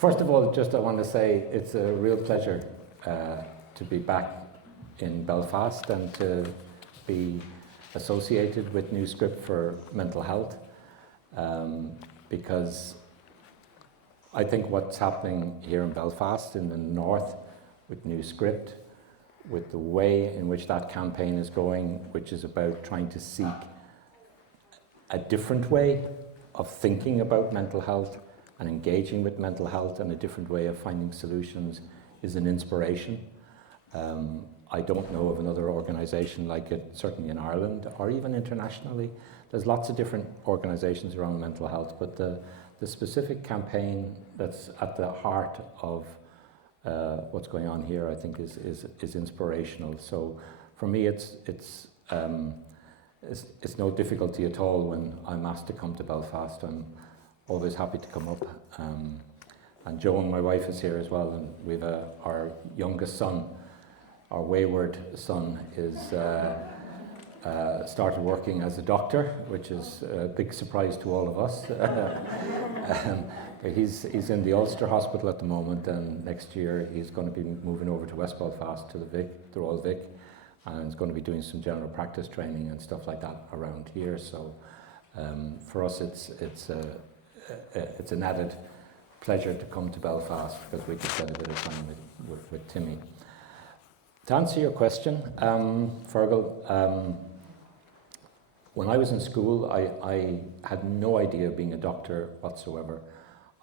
First of all, just I want to say it's a real pleasure to be back in Belfast and to be associated with New Script for Mental Health, because I think what's happening here in Belfast in the north with New Script, with the way in which that campaign is going, which is about trying to seek a different way of thinking about mental health and engaging with mental health, and a different way of finding solutions, is an inspiration. I don't know of another organisation like it, certainly in Ireland or even internationally. There's lots of different organisations around mental health, but the specific campaign that's at the heart of what's going on here, I think, is inspirational. So for me, it's no difficulty at all when I'm asked to come to Belfast. I'm always happy to come up. And Joan, my wife, is here as well, and we've our youngest son, our wayward son, is started working as a doctor, which is a big surprise to all of us. He's in the Ulster Hospital at the moment, and next year he's going to be moving over to West Belfast to the Royal Vic, and he's going to be doing some general practice training and stuff like that around here. So for us, it's an added pleasure to come to Belfast because we can spend a bit of time with Timmy. To answer your question, Feargal, when I was in school, I had no idea of being a doctor whatsoever.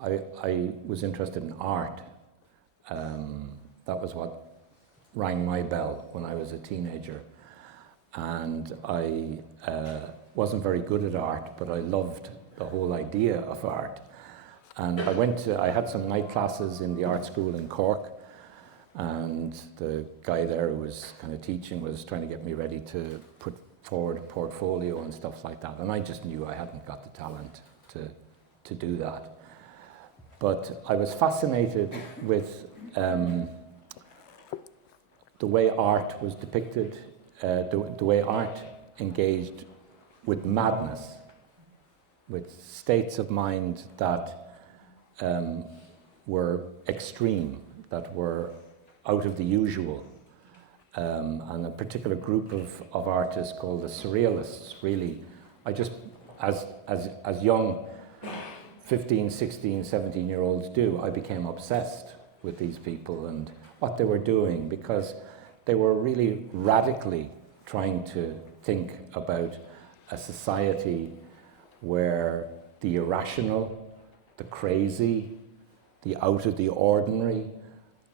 I was interested in art. That was what rang my bell when I was a teenager. And I wasn't very good at art, but I loved the whole idea of art. And I had some night classes in the art school in Cork, and the guy there who was kind of teaching was trying to get me ready to put forward a portfolio and stuff like that. And I just knew I hadn't got the talent to do that. But I was fascinated with the way art was depicted, the way art engaged with madness, with states of mind that were extreme, that were out of the usual. And a particular group of artists called the Surrealists, really, I just, as young 15, 16, 17-year-olds do, I became obsessed with these people and what they were doing, because they were really radically trying to think about a society where the irrational, the crazy, the out of the ordinary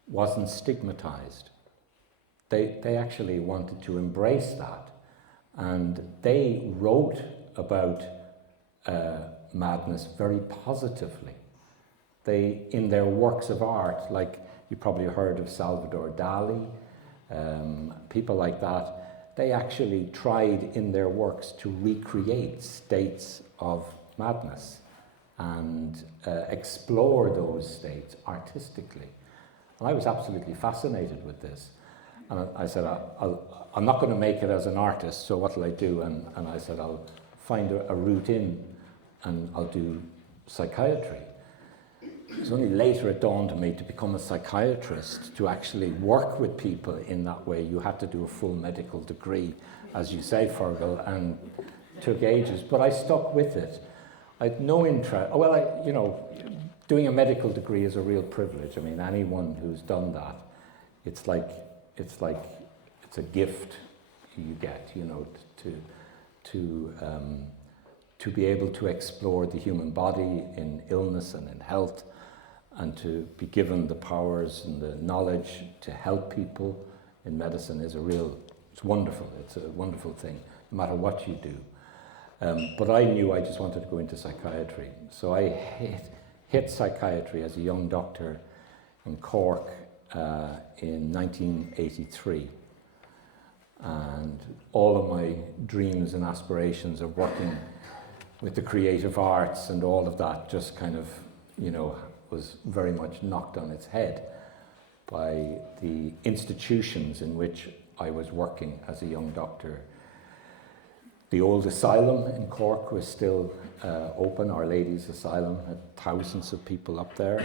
wasn't stigmatized. They actually wanted to embrace that, and they wrote about madness very positively. They, in their works of art, like you probably heard of Salvador Dali, people like that, they actually tried in their works to recreate states of madness and explore those states artistically. And I was absolutely fascinated with this. And I said, I'm not going to make it as an artist, so what will I do? And I said, I'll find a route in and I'll do psychiatry. It was only later it dawned on me to become a psychiatrist, to actually work with people in that way. You had to do a full medical degree, as you say, Feargal, and it took ages, but I stuck with it. I had no interest. Doing a medical degree is a real privilege. I mean, anyone who's done that, it's a gift you get, to be able to explore the human body in illness and in health, and to be given the powers and the knowledge to help people in medicine it's wonderful. It's a wonderful thing, no matter what you do. But I knew I just wanted to go into psychiatry. So I hit psychiatry as a young doctor in Cork in 1983. And all of my dreams and aspirations of working with the creative arts and all of that just kind of, was very much knocked on its head by the institutions in which I was working as a young doctor. The old asylum in Cork was still open, Our Lady's Asylum, had thousands of people up there.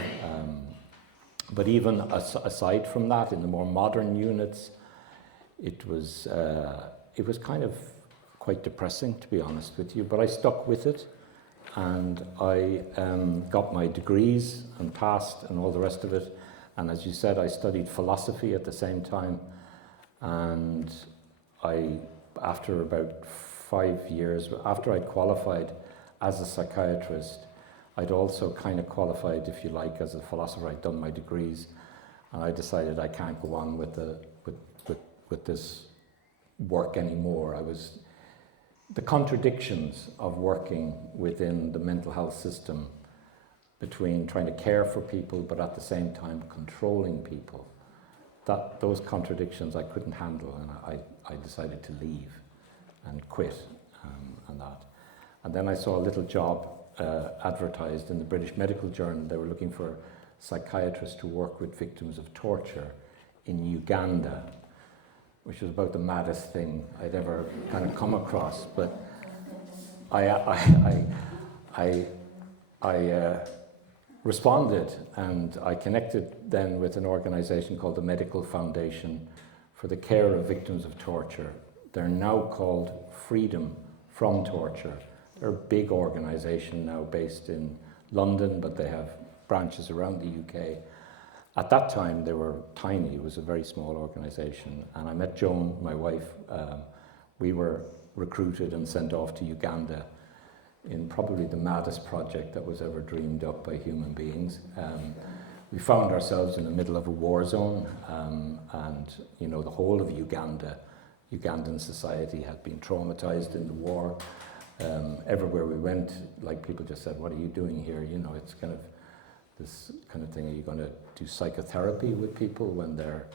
But even aside from that, in the more modern units, it was kind of quite depressing, to be honest with you. But I stuck with it, and I got my degrees and passed and all the rest of it. And as you said, I studied philosophy at the same time. And after about 5 years, after I'd qualified as a psychiatrist, I'd also kind of qualified, if you like, as a philosopher. I'd done my degrees, and I decided I can't go on with this work anymore. The contradictions of working within the mental health system, between trying to care for people but at the same time controlling people, those contradictions I couldn't handle, and I decided to leave and quit and that. And then I saw a little job advertised in the British Medical Journal. They were looking for psychiatrists to work with victims of torture in Uganda, which was about the maddest thing I'd ever kind of come across. But I responded, and I connected then with an organization called the Medical Foundation for the Care of Victims of Torture. They're now called Freedom from Torture. They're a big organization now based in London, but they have branches around the UK. At that time, they were tiny. It was a very small organization. And I met Joan, my wife. We were recruited and sent off to Uganda in probably the maddest project that was ever dreamed up by human beings. We found ourselves in the middle of a war zone, and the whole of Ugandan society had been traumatized in the war. Everywhere we went, like, people just said, "What are you doing here?" It's kind of this kind of thing. Are you going to do psychotherapy with people when they're,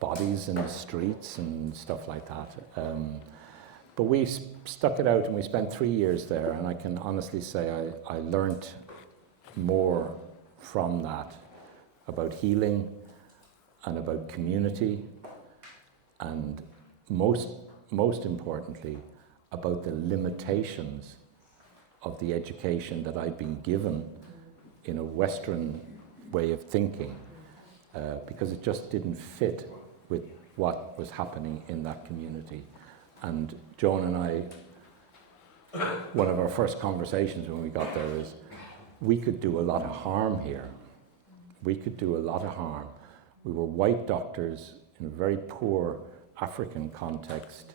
bodies in the streets and stuff like that? But we stuck it out, and we spent 3 years there, and I can honestly say I learned more from that about healing and about community, and most importantly, about the limitations of the education that I'd been given in a Western way of thinking, because it just didn't fit with what was happening in that community. And Joan and I, one of our first conversations when we got there is, we could do a lot of harm here. We could do a lot of harm. We were white doctors in a very poor African context,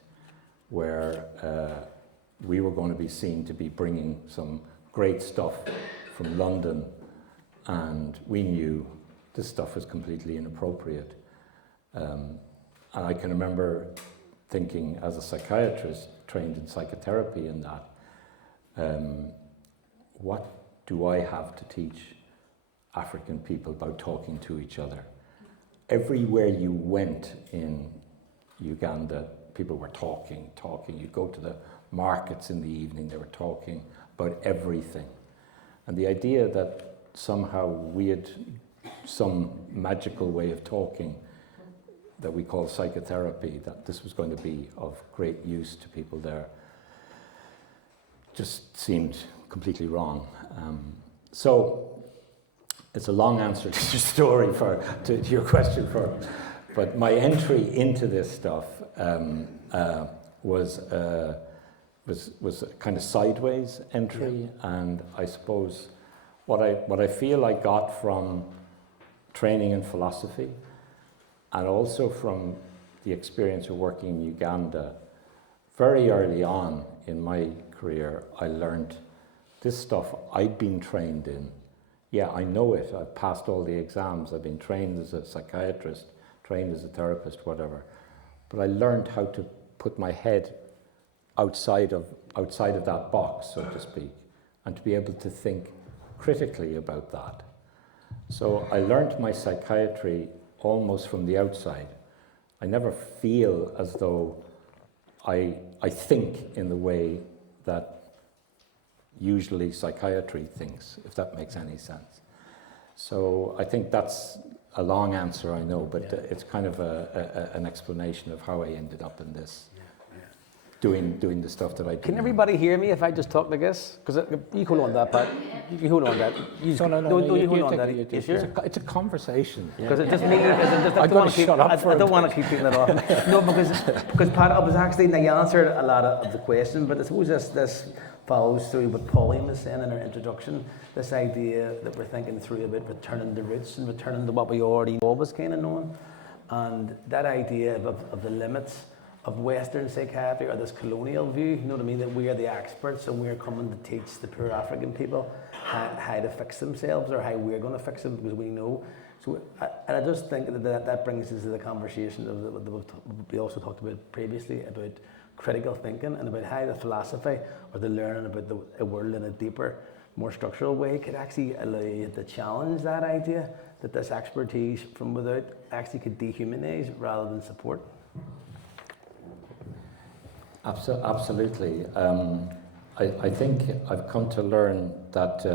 where we were going to be seen to be bringing some great stuff from London, and we knew this stuff was completely inappropriate. And I can remember thinking, as a psychiatrist trained in psychotherapy and that, what do I have to teach African people about talking to each other? Everywhere you went in Uganda, people were talking. You'd go to the markets in the evening, they were talking about everything. And the idea that somehow we had some magical way of talking that we call psychotherapy, that this was going to be of great use to people there, just seemed completely wrong. So it's a long answer to your story, to your question, but my entry into this stuff was a kind of sideways entry, and I suppose what I feel I got from training in philosophy, and also from the experience of working in Uganda, very early on in my career, I learned this stuff I'd been trained in. Yeah, I know it. I've passed all the exams. I've been trained as a psychiatrist, trained as a therapist, whatever. But I learned how to put my head outside of that box, so to speak, and to be able to think critically about that. So I learned my psychiatry almost from the outside. I never feel as though I think in the way that usually psychiatry thinks, if that makes any sense. So I think that's a long answer, I know, but it's kind of an explanation of how I ended up in this. doing the stuff that I do. Can everybody hear me if I just talk like this? Because you hold on that part. You hold on that. You hold on that. It's a conversation. Because it just means I don't want to keep putting it off. No, because Pat, I was actually, now you answered a lot of the question, but I suppose this follows through what Pauline was saying in her introduction, this idea that we're thinking through about returning to roots and returning to what we already always kind of known. And that idea of the limits of Western psychiatry, or this colonial view, you know what I mean, that we are the experts and we're coming to teach the poor African people how to fix themselves, or how we're going to fix them because we know. So I just think that brings us to the conversation that we also talked about previously, about critical thinking and about how the philosophy or the learning about the world in a deeper, more structural way could actually allow you to challenge that idea that this expertise from without actually could dehumanize rather than support. Absolutely. I think I've come to learn that.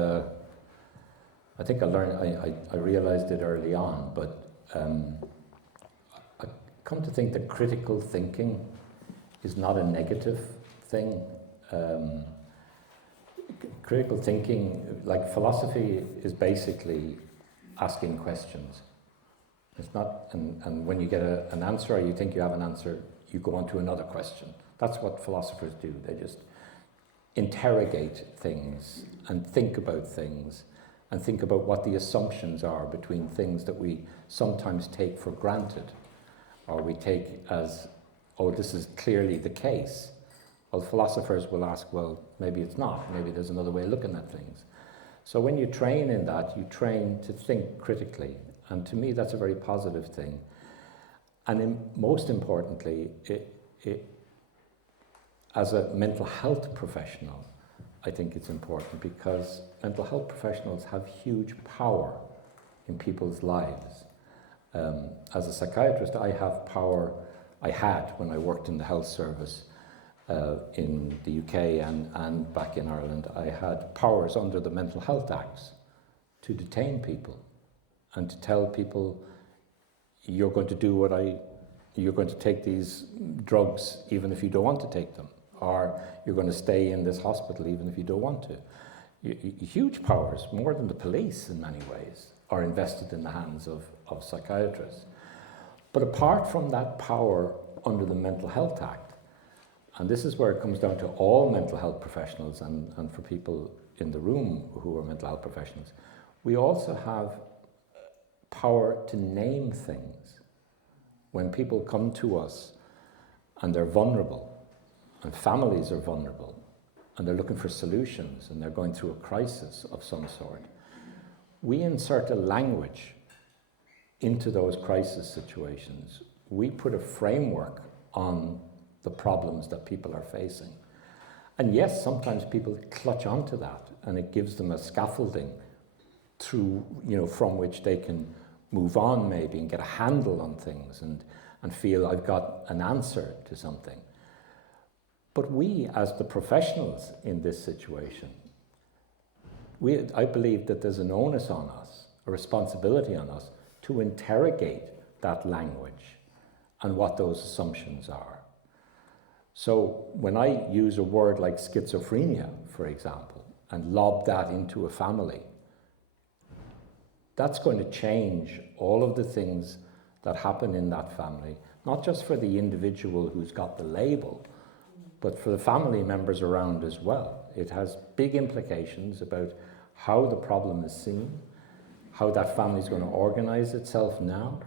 I realized it early on, but I come to think that critical thinking is not a negative thing. Critical thinking, like philosophy, is basically asking questions. It's not, and when you get an answer, or you think you have an answer, you go on to another question. That's what philosophers do. They just interrogate things and think about things and think about what the assumptions are between things that we sometimes take for granted, or we take as, oh, this is clearly the case. Well, philosophers will ask, well, maybe it's not. Maybe there's another way of looking at things. So when you train in that, you train to think critically. And to me, that's a very positive thing. And most importantly, as a mental health professional, I think it's important, because mental health professionals have huge power in people's lives. As a psychiatrist, I have power. I had when I worked in the health service in the UK and back in Ireland. I had powers under the Mental Health Acts to detain people and to tell people, you're going to do you're going to take these drugs even if you don't want to take them, or you're going to stay in this hospital even if you don't want to. Huge powers, more than the police in many ways, are invested in the hands of psychiatrists. But apart from that power under the Mental Health Act, and this is where it comes down to all mental health professionals and for people in the room who are mental health professionals, we also have power to name things. When people come to us and they're vulnerable, and families are vulnerable, and they're looking for solutions, and they're going through a crisis of some sort, we insert a language into those crisis situations. We put a framework on the problems that people are facing. And yes, sometimes people clutch onto that, and it gives them a scaffolding through, from which they can move on maybe and get a handle on things and feel I've got an answer to something. But we, as the professionals in this situation, I believe that there's an onus on us, a responsibility on us, to interrogate that language and what those assumptions are. So when I use a word like schizophrenia, for example, and lob that into a family, that's going to change all of the things that happen in that family, not just for the individual who's got the label, but for the family members around as well. It has big implications about how the problem is seen, how that family is going to organize itself now,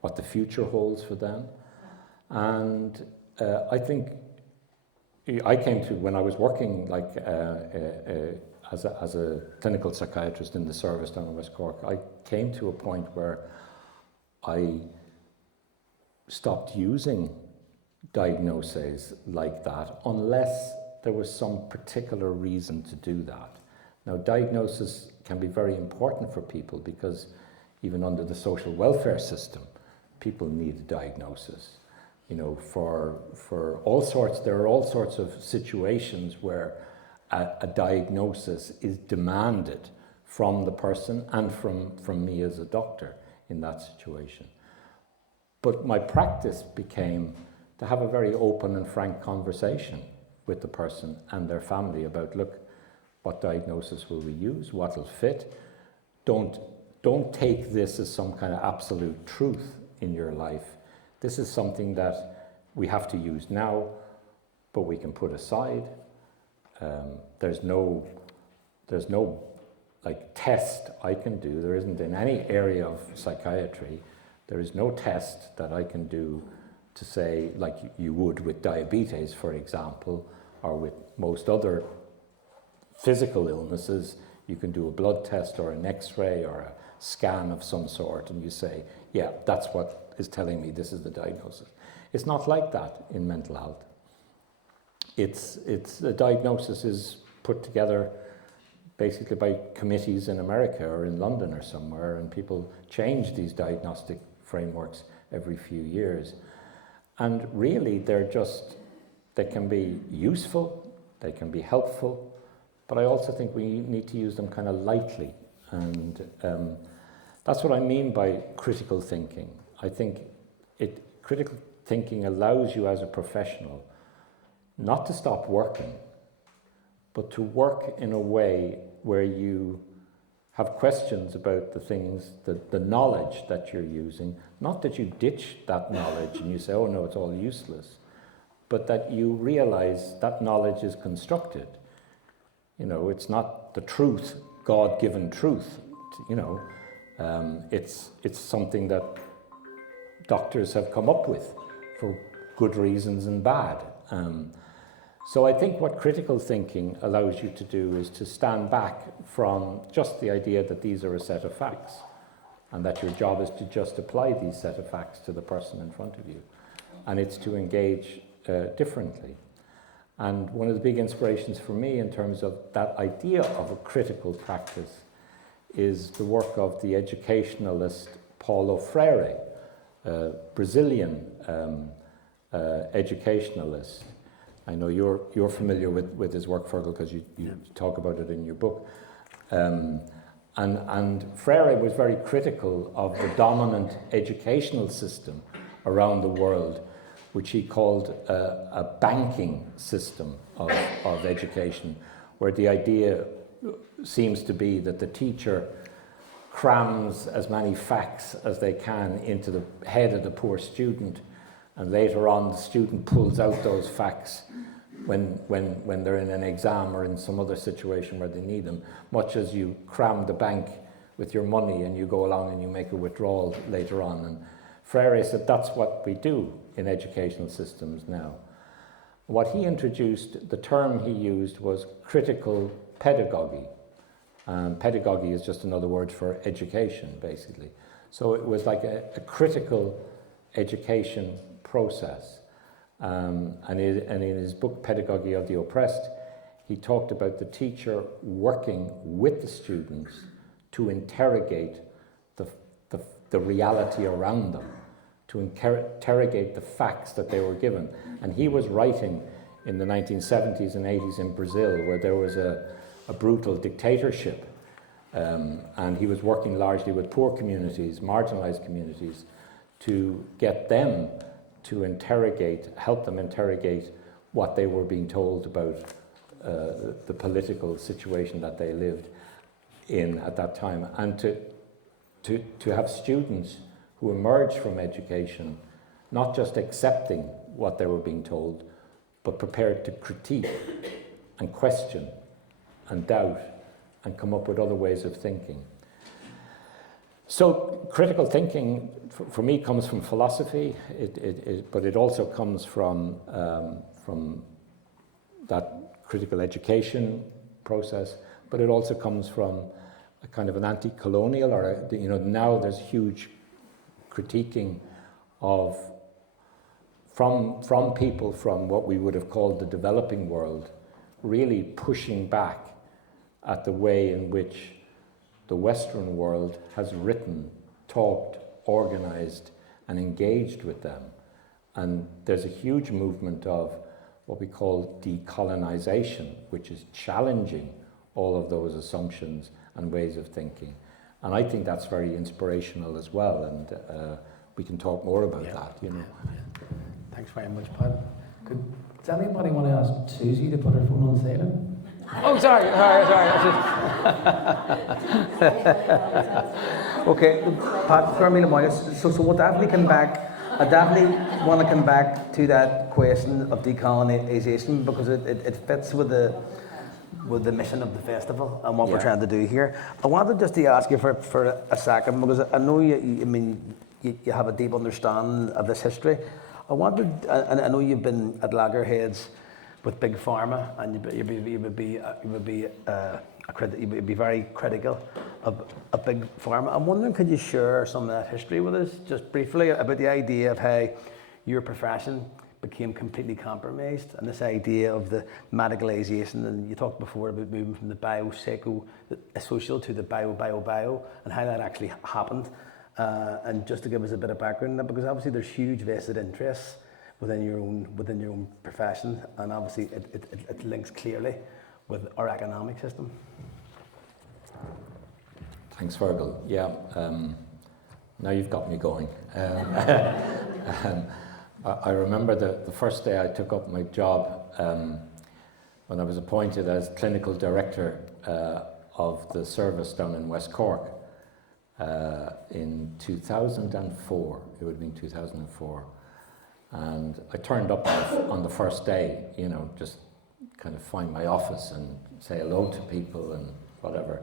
what the future holds for them. And I think I came to, when I was working as a clinical psychiatrist in the service down in West Cork, I came to a point where I stopped using diagnoses like that unless there was some particular reason to do that. Now, diagnosis can be very important for people because even under the social welfare system, people need a diagnosis. For all sorts, there are all sorts of situations where a diagnosis is demanded from the person and from me as a doctor in that situation. But my practice became to have a very open and frank conversation with the person and their family about, look, what diagnosis will we use, what will fit. Don't take this as some kind of absolute truth in your life. This is something that we have to use now, but we can put aside. There's no like test I can do. There isn't in any area of psychiatry. There is no test that I can do to say, like you would with diabetes, for example, or with most other physical illnesses. You can do a blood test or an X-ray or a scan of some sort, and you say, yeah, that's what is telling me this is the diagnosis. It's not like that in mental health. It's the diagnosis is put together basically by committees in America or in London or somewhere, and people change these diagnostic frameworks every few years. And really, they can be useful, they can be helpful, but I also think we need to use them kind of lightly. And that's what I mean by critical thinking. I think critical thinking allows you as a professional not to stop working, but to work in a way where you have questions about the things, the knowledge that you're using. Not that you ditch that knowledge and you say, oh no, it's all useless, but that you realize that knowledge is constructed. You know, it's not the truth, God-given truth. You know, it's something that doctors have come up with for good reasons and bad. So I think what critical thinking allows you to do is to stand back from just the idea that these are a set of facts and that your job is to just apply these set of facts to the person in front of you. And it's to engage differently. And one of the big inspirations for me in terms of that idea of a critical practice is the work of the educationalist Paulo Freire, a Brazilian educationalist. I know you're familiar with his work, Feargal, because you talk about it in your book. And Freire was very critical of the dominant educational system around the world, which he called a banking system of education, where the idea seems to be that the teacher crams as many facts as they can into the head of the poor student, and later on the student pulls out those facts when they're in an exam or in some other situation where they need them, much as you cram the bank with your money and you go along and you make a withdrawal later on. And Freire said that's what we do in educational systems now. What he introduced, the term he used was critical pedagogy. Pedagogy is just another word for education, basically. So it was like a critical education process. And in his book, Pedagogy of the Oppressed, he talked about the teacher working with the students to interrogate the reality around them, to interrogate the facts that they were given. And he was writing in the 1970s and 80s in Brazil, where there was a brutal dictatorship. And he was working largely with poor communities, marginalized communities, to get them to help them interrogate what they were being told about the political situation that they lived in at that time. And to have students who emerged from education not just accepting what they were being told, but prepared to critique and question and doubt and come up with other ways of thinking. So critical thinking, for me, comes from philosophy, but it also comes from that critical education process, but it also comes from a kind of an anti-colonial, or now there's huge critiquing of from people from what we would have called the developing world, really pushing back at the way in which the Western world has written, talked, organized, and engaged with them. And there's a huge movement of what we call decolonization, which is challenging all of those assumptions and ways of thinking. And I think that's very inspirational as well, and we can talk more about that. Thanks very much, Pat. Does anybody want to ask Susie to put her phone on silent? Oh, sorry. Okay, Pat, for me, so we'll definitely come back. I definitely want to come back to that question of decolonisation because it fits with the mission of the festival and what we're trying to do here. I wanted just to ask you for a second because I know you have a deep understanding of this history. I know you've been at loggerheads with big pharma, and you would be very critical of big pharma. I'm wondering, could you share some of that history with us, just briefly, about the idea of how your profession became completely compromised, and this idea of the medicalisation, and you talked before about moving from the biopsychosocial to the bio, and how that actually happened. And just to give us a bit of background, because obviously there's huge vested interests within your own profession, and obviously it links clearly with our economic system. Thanks, Feargal. Yeah, now you've got me going. I remember the first day I took up my job when I was appointed as clinical director of the service down in West Cork in 2004. It would have been 2004. And I turned up on the first day, just kind of find my office and say hello to people and whatever.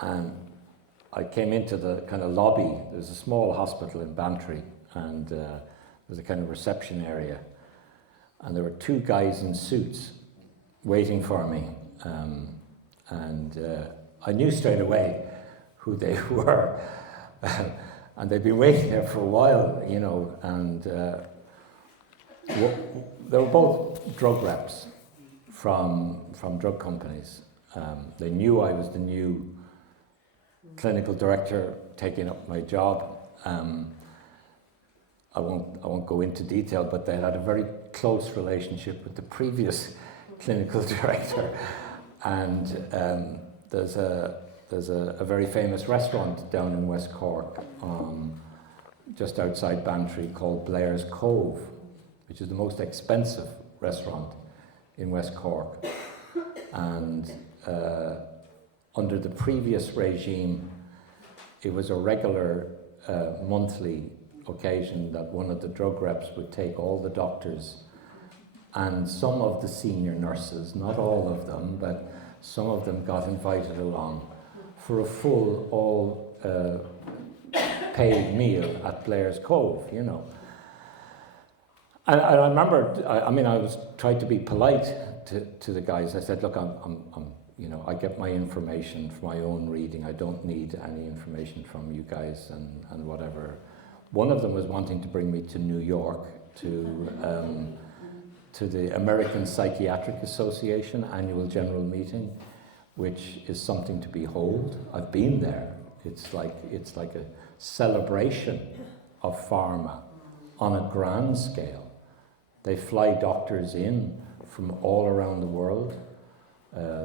And I came into the kind of lobby. There's a small hospital in Bantry, and there's a kind of reception area. And there were two guys in suits waiting for me. And I knew straight away who they were. And they'd been waiting there for a while, and they were both drug reps from drug companies. They knew I was the new clinical director taking up my job. I won't go into detail, but they had a very close relationship with the previous clinical director. And there's a very famous restaurant down in West Cork, just outside Bantry, called Blair's Cove, which is the most expensive restaurant in West Cork. And under the previous regime, it was a regular monthly occasion that one of the drug reps would take all the doctors and some of the senior nurses, not all of them, but some of them got invited along for a full, all paid meal at Blair's Cove, And I remember, I was trying to be polite to the guys. I said, look, I get my information from my own reading. I don't need any information from you guys and whatever. One of them was wanting to bring me to New York to the American Psychiatric Association annual general meeting, which is something to behold. I've been there. It's like a celebration of pharma on a grand scale. They fly doctors in from all around the world,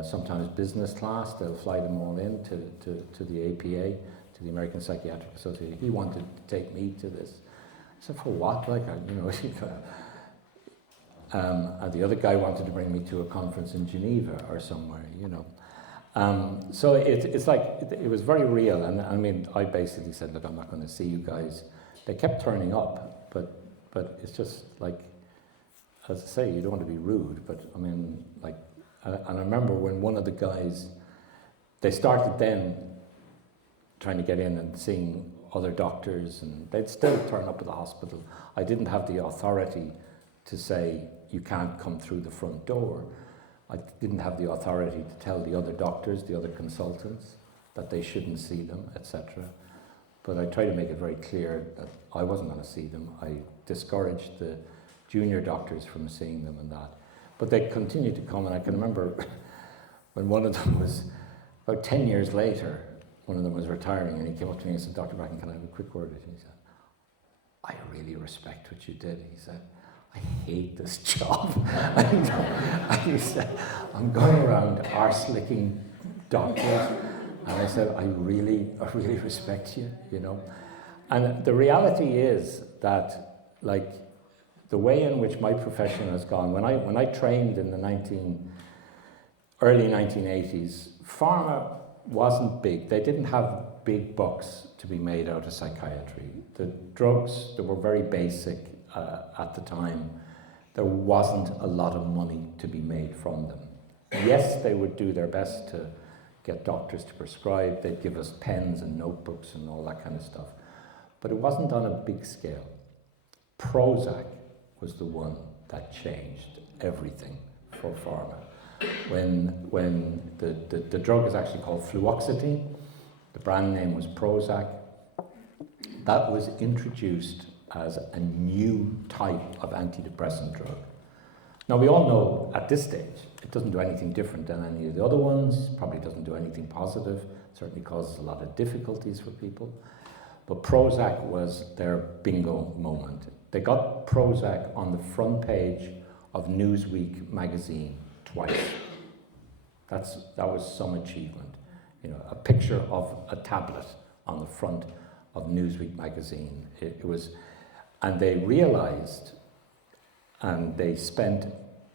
sometimes business class. They'll fly them all in to the APA, to the American Psychiatric Association. He wanted to take me to this. I said, for what? And the other guy wanted to bring me to a conference in Geneva or somewhere, So it's like, it was very real. And I basically said, look, I'm not going to see you guys. They kept turning up, but it's just like, as I say, you don't want to be rude, but and I remember when one of the guys, they started then trying to get in and seeing other doctors, and they'd still turn up at the hospital. I didn't have the authority to say, you can't come through the front door. I didn't have the authority to tell the other doctors, the other consultants, that they shouldn't see them, etc. But I tried to make it very clear that I wasn't going to see them. I discouraged the junior doctors from seeing them and that. But they continued to come, and I can remember when one of them was, about 10 years later, one of them was retiring, and he came up to me and said, Dr. Bracken, can I have a quick word with you? He said, I really respect what you did. He said, I hate this job. And he said, I'm going around arse-licking doctors. And I said, I really respect you, And the reality is that, the way in which my profession has gone, when I trained in the early 1980s, pharma wasn't big. They didn't have big bucks to be made out of psychiatry. The drugs, they were very basic at the time. There wasn't a lot of money to be made from them. Yes, they would do their best to get doctors to prescribe. They'd give us pens and notebooks and all that kind of stuff. But it wasn't on a big scale. Prozac was the one that changed everything for pharma. When the drug is actually called fluoxetine, the brand name was Prozac, that was introduced as a new type of antidepressant drug. Now we all know at this stage it doesn't do anything different than any of the other ones, probably doesn't do anything positive, certainly causes a lot of difficulties for people. But Prozac was their bingo moment. They got Prozac on the front page of Newsweek magazine twice. That was some achievement. You know, a picture of a tablet on the front of Newsweek magazine. It was, and they realized, and they spent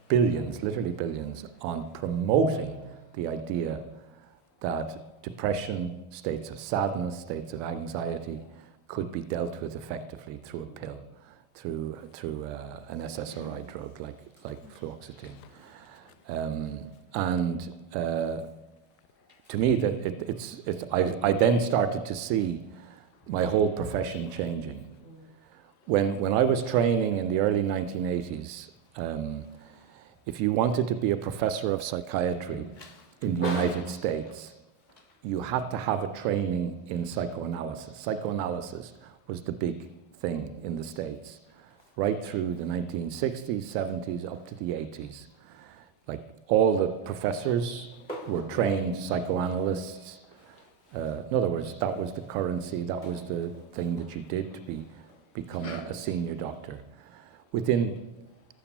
billions, literally billions, on promoting the idea that depression, states of sadness, states of anxiety could be dealt with effectively through a pill, through an SSRI drug like fluoxetine. To me, that I then started to see my whole profession changing. When I was training in the early 1980s, if you wanted to be a professor of psychiatry in the United States, you had to have a training in psychoanalysis. Psychoanalysis was the big thing in the States, right through the 1960s, 70s, up to the 80s. Like all the professors were trained psychoanalysts. In other words, that was the currency, that was the thing that you did to become a senior doctor. Within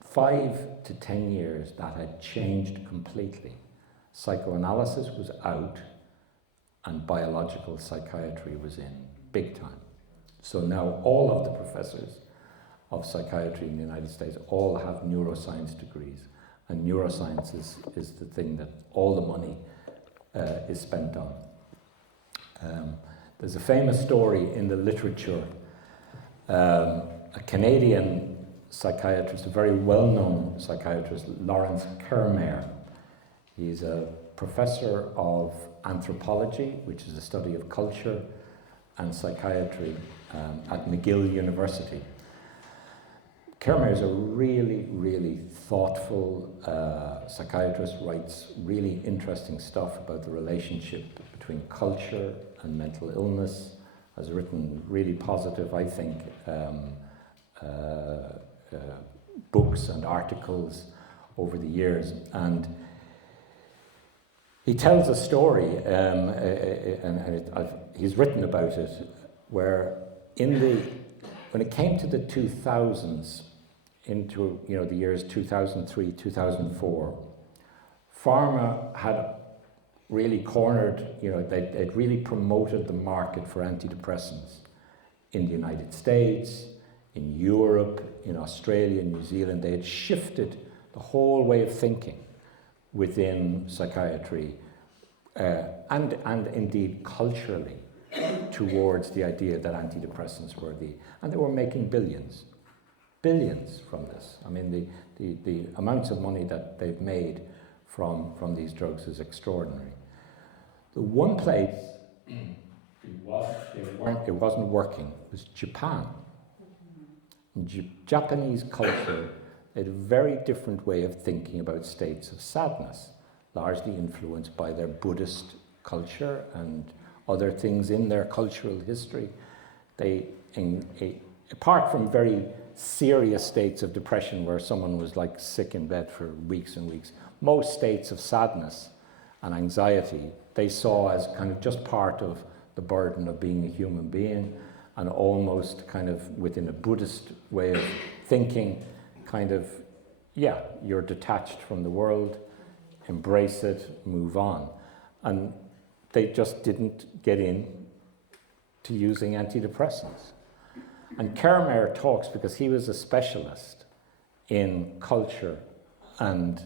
5 to 10 years, that had changed completely. Psychoanalysis was out, and biological psychiatry was in, big time. So now all of the professors of psychiatry in the United States all have neuroscience degrees, and neuroscience is the thing that all the money is spent on. There's a famous story in the literature. A Canadian psychiatrist, a very well-known psychiatrist, Lawrence Kermair. He's a professor of anthropology, which is the study of culture, and psychiatry at McGill University. Kermair is a really, really thoughtful psychiatrist, writes really interesting stuff about the relationship between culture and mental illness, has written really positive, I think, books and articles over the years. And he tells a story, he's written about it, where when it came to the 2000s, into the years 2003, 2004, pharma had really cornered, they'd really promoted the market for antidepressants in the United States, in Europe, in Australia, New Zealand. They had shifted the whole way of thinking within psychiatry and indeed culturally towards the idea that antidepressants were and they were making billions from this. I mean, the amounts of money that they've made from these drugs is extraordinary. The one place it wasn't working was Japan. In Japanese culture, they had a very different way of thinking about states of sadness, largely influenced by their Buddhist culture and other things in their cultural history. They, apart from very serious states of depression where someone was like sick in bed for weeks and weeks, most states of sadness and anxiety they saw as kind of just part of the burden of being a human being, and almost kind of within a Buddhist way of thinking, kind of, you're detached from the world, embrace it, move on. And they just didn't get in to using antidepressants. And Kermair talks, because he was a specialist in culture and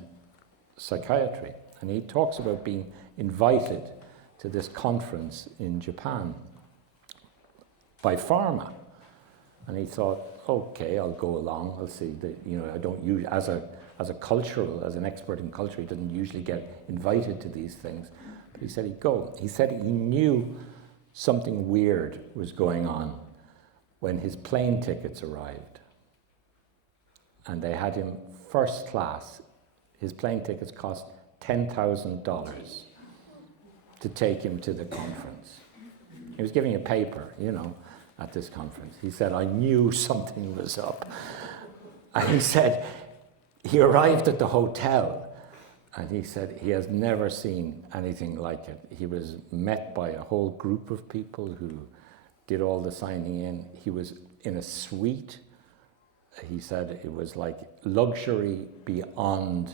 psychiatry. And he talks about being invited to this conference in Japan by pharma. And he thought, okay, I'll go along, I'll see. I don't use, as an expert in culture, he doesn't usually get invited to these things. But he said he'd go. He said he knew something weird was going on when his plane tickets arrived. And they had him first class. His plane tickets cost $10,000 to take him to the conference. He was giving a paper, at this conference. He said, I knew something was up. And he said, he arrived at the hotel, and he said he has never seen anything like it. He was met by a whole group of people who did all the signing in. He was in a suite. He said it was like luxury beyond.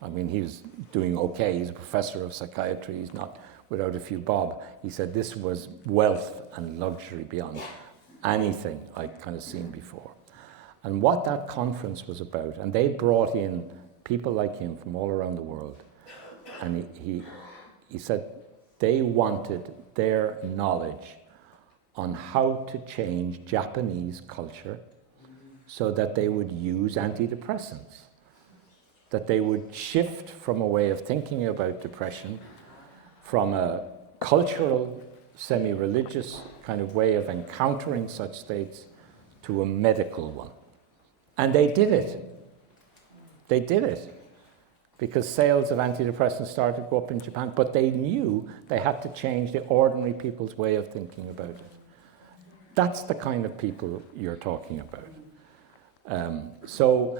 I mean, he was doing okay. He's a professor of psychiatry. He's not without a few bob. He said this was wealth and luxury beyond anything I'd kind of seen before. And what that conference was about, and they brought in people like him from all around the world, and he said they wanted their knowledge on how to change Japanese culture so that they would use antidepressants, that they would shift from a way of thinking about depression from a cultural, semi-religious kind of way of encountering such states to a medical one. And they did it. They did it because sales of antidepressants started to go up in Japan, but they knew they had to change the ordinary people's way of thinking about it. That's the kind of people you're talking about. So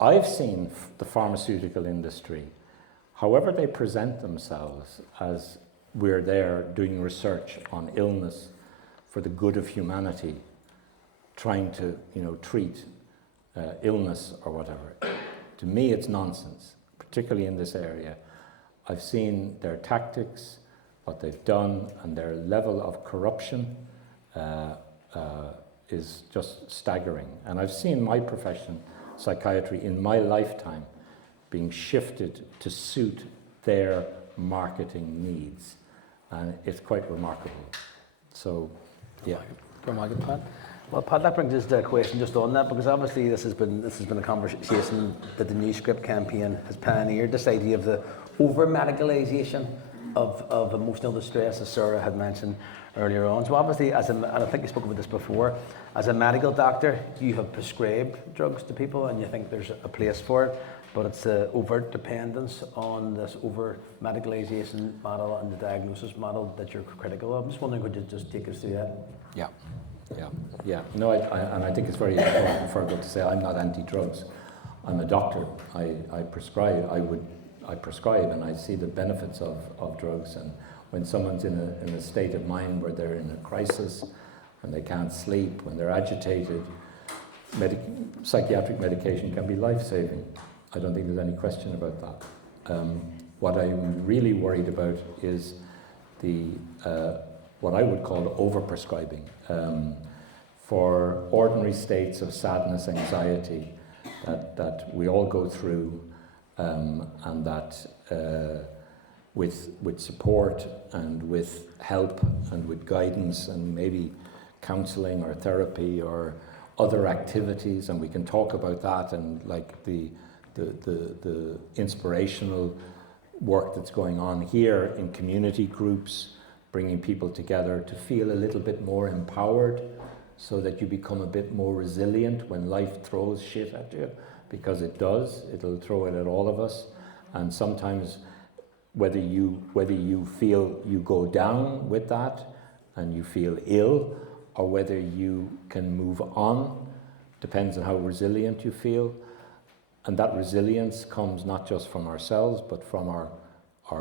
I've seen the pharmaceutical industry, however they present themselves as we're there doing research on illness for the good of humanity, trying to treat illness or whatever. To me, it's nonsense, particularly in this area. I've seen their tactics, what they've done, and their level of corruption is just staggering. And I've seen my profession, psychiatry, in my lifetime being shifted to suit their marketing needs. And it's quite remarkable. So, yeah. Well, Pat, that brings us to a question just on that, because obviously this has been a conversation that the New Script campaign has pioneered, this idea of the over-medicalisation of emotional distress, as Sarah had mentioned earlier on. So obviously, and I think you spoke about this before, as a medical doctor, you have prescribed drugs to people and you think there's a place for it, but it's the overt dependence on this over-medicalisation model and the diagnosis model that you're critical of. I'm just wondering, could you just take us through that? Yeah. No, and I think it's very important for good to say I'm not anti-drugs. I'm a doctor. I prescribe. I prescribe, and I see the benefits of drugs. And when someone's in a state of mind where they're in a crisis, when they can't sleep, when they're agitated, psychiatric medication can be life-saving. I don't think there's any question about that. What I'm really worried about is what I would call over-prescribing for ordinary states of sadness, anxiety that we all go through, and that with support and with help and with guidance and maybe counselling or therapy or other activities, and we can talk about that, and like the inspirational work that's going on here in community groups, bringing people together to feel a little bit more empowered so that you become a bit more resilient when life throws shit at you, because it does. It'll throw it at all of us. And sometimes whether you feel you go down with that and you feel ill, or whether you can move on, depends on how resilient you feel. And that resilience comes not just from ourselves, but from our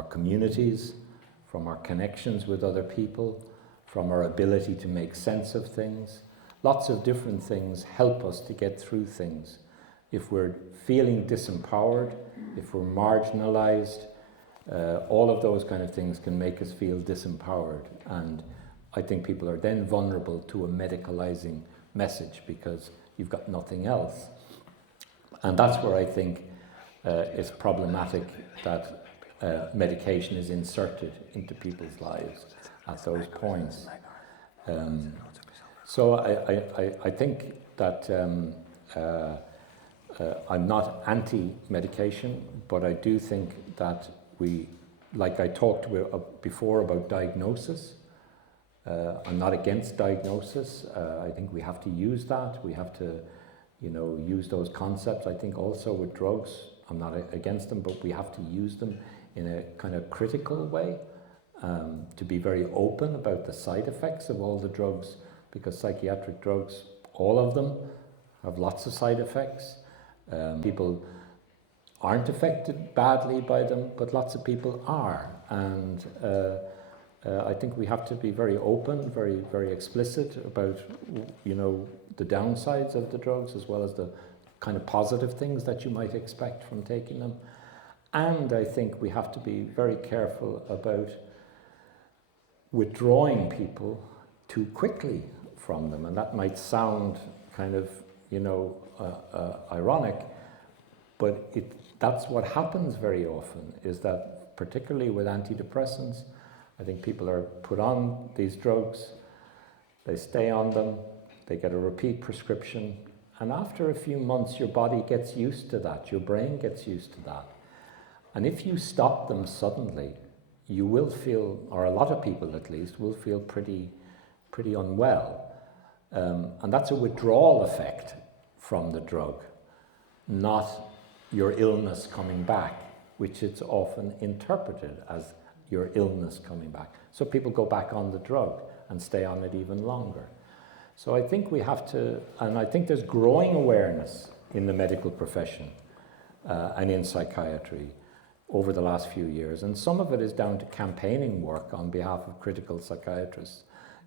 communities, from our connections with other people, from our ability to make sense of things. Lots of different things help us to get through things. If we're feeling disempowered, if we're marginalized, all of those kind of things can make us feel disempowered. And I think people are then vulnerable to a medicalizing message because you've got nothing else. And that's where I think it's problematic that medication is inserted into people's lives at those points. So I think that I'm not anti-medication, but I do think that we, like I talked before about diagnosis, I'm not against diagnosis. I think we have to use that. We have to, use those concepts. I think also with drugs, I'm not against them, but we have to use them in a kind of critical way, to be very open about the side effects of all the drugs, because psychiatric drugs, all of them, have lots of side effects. People aren't affected badly by them, but lots of people are. And I think we have to be very open, very, very explicit about, the downsides of the drugs, as well as the kind of positive things that you might expect from taking them. And I think we have to be very careful about withdrawing people too quickly from them. And that might sound kind of, ironic, but that's what happens very often, is that particularly with antidepressants, I think people are put on these drugs, they stay on them, they get a repeat prescription, and after a few months your body gets used to that, your brain gets used to that. And if you stop them suddenly, you will feel, or a lot of people at least, will feel pretty unwell. And that's a withdrawal effect from the drug, not your illness coming back, which it's often interpreted as your illness coming back. So people go back on the drug and stay on it even longer. So I think we have to, and I think there's growing awareness in the medical profession and in psychiatry over the last few years. And some of it is down to campaigning work on behalf of critical psychiatrists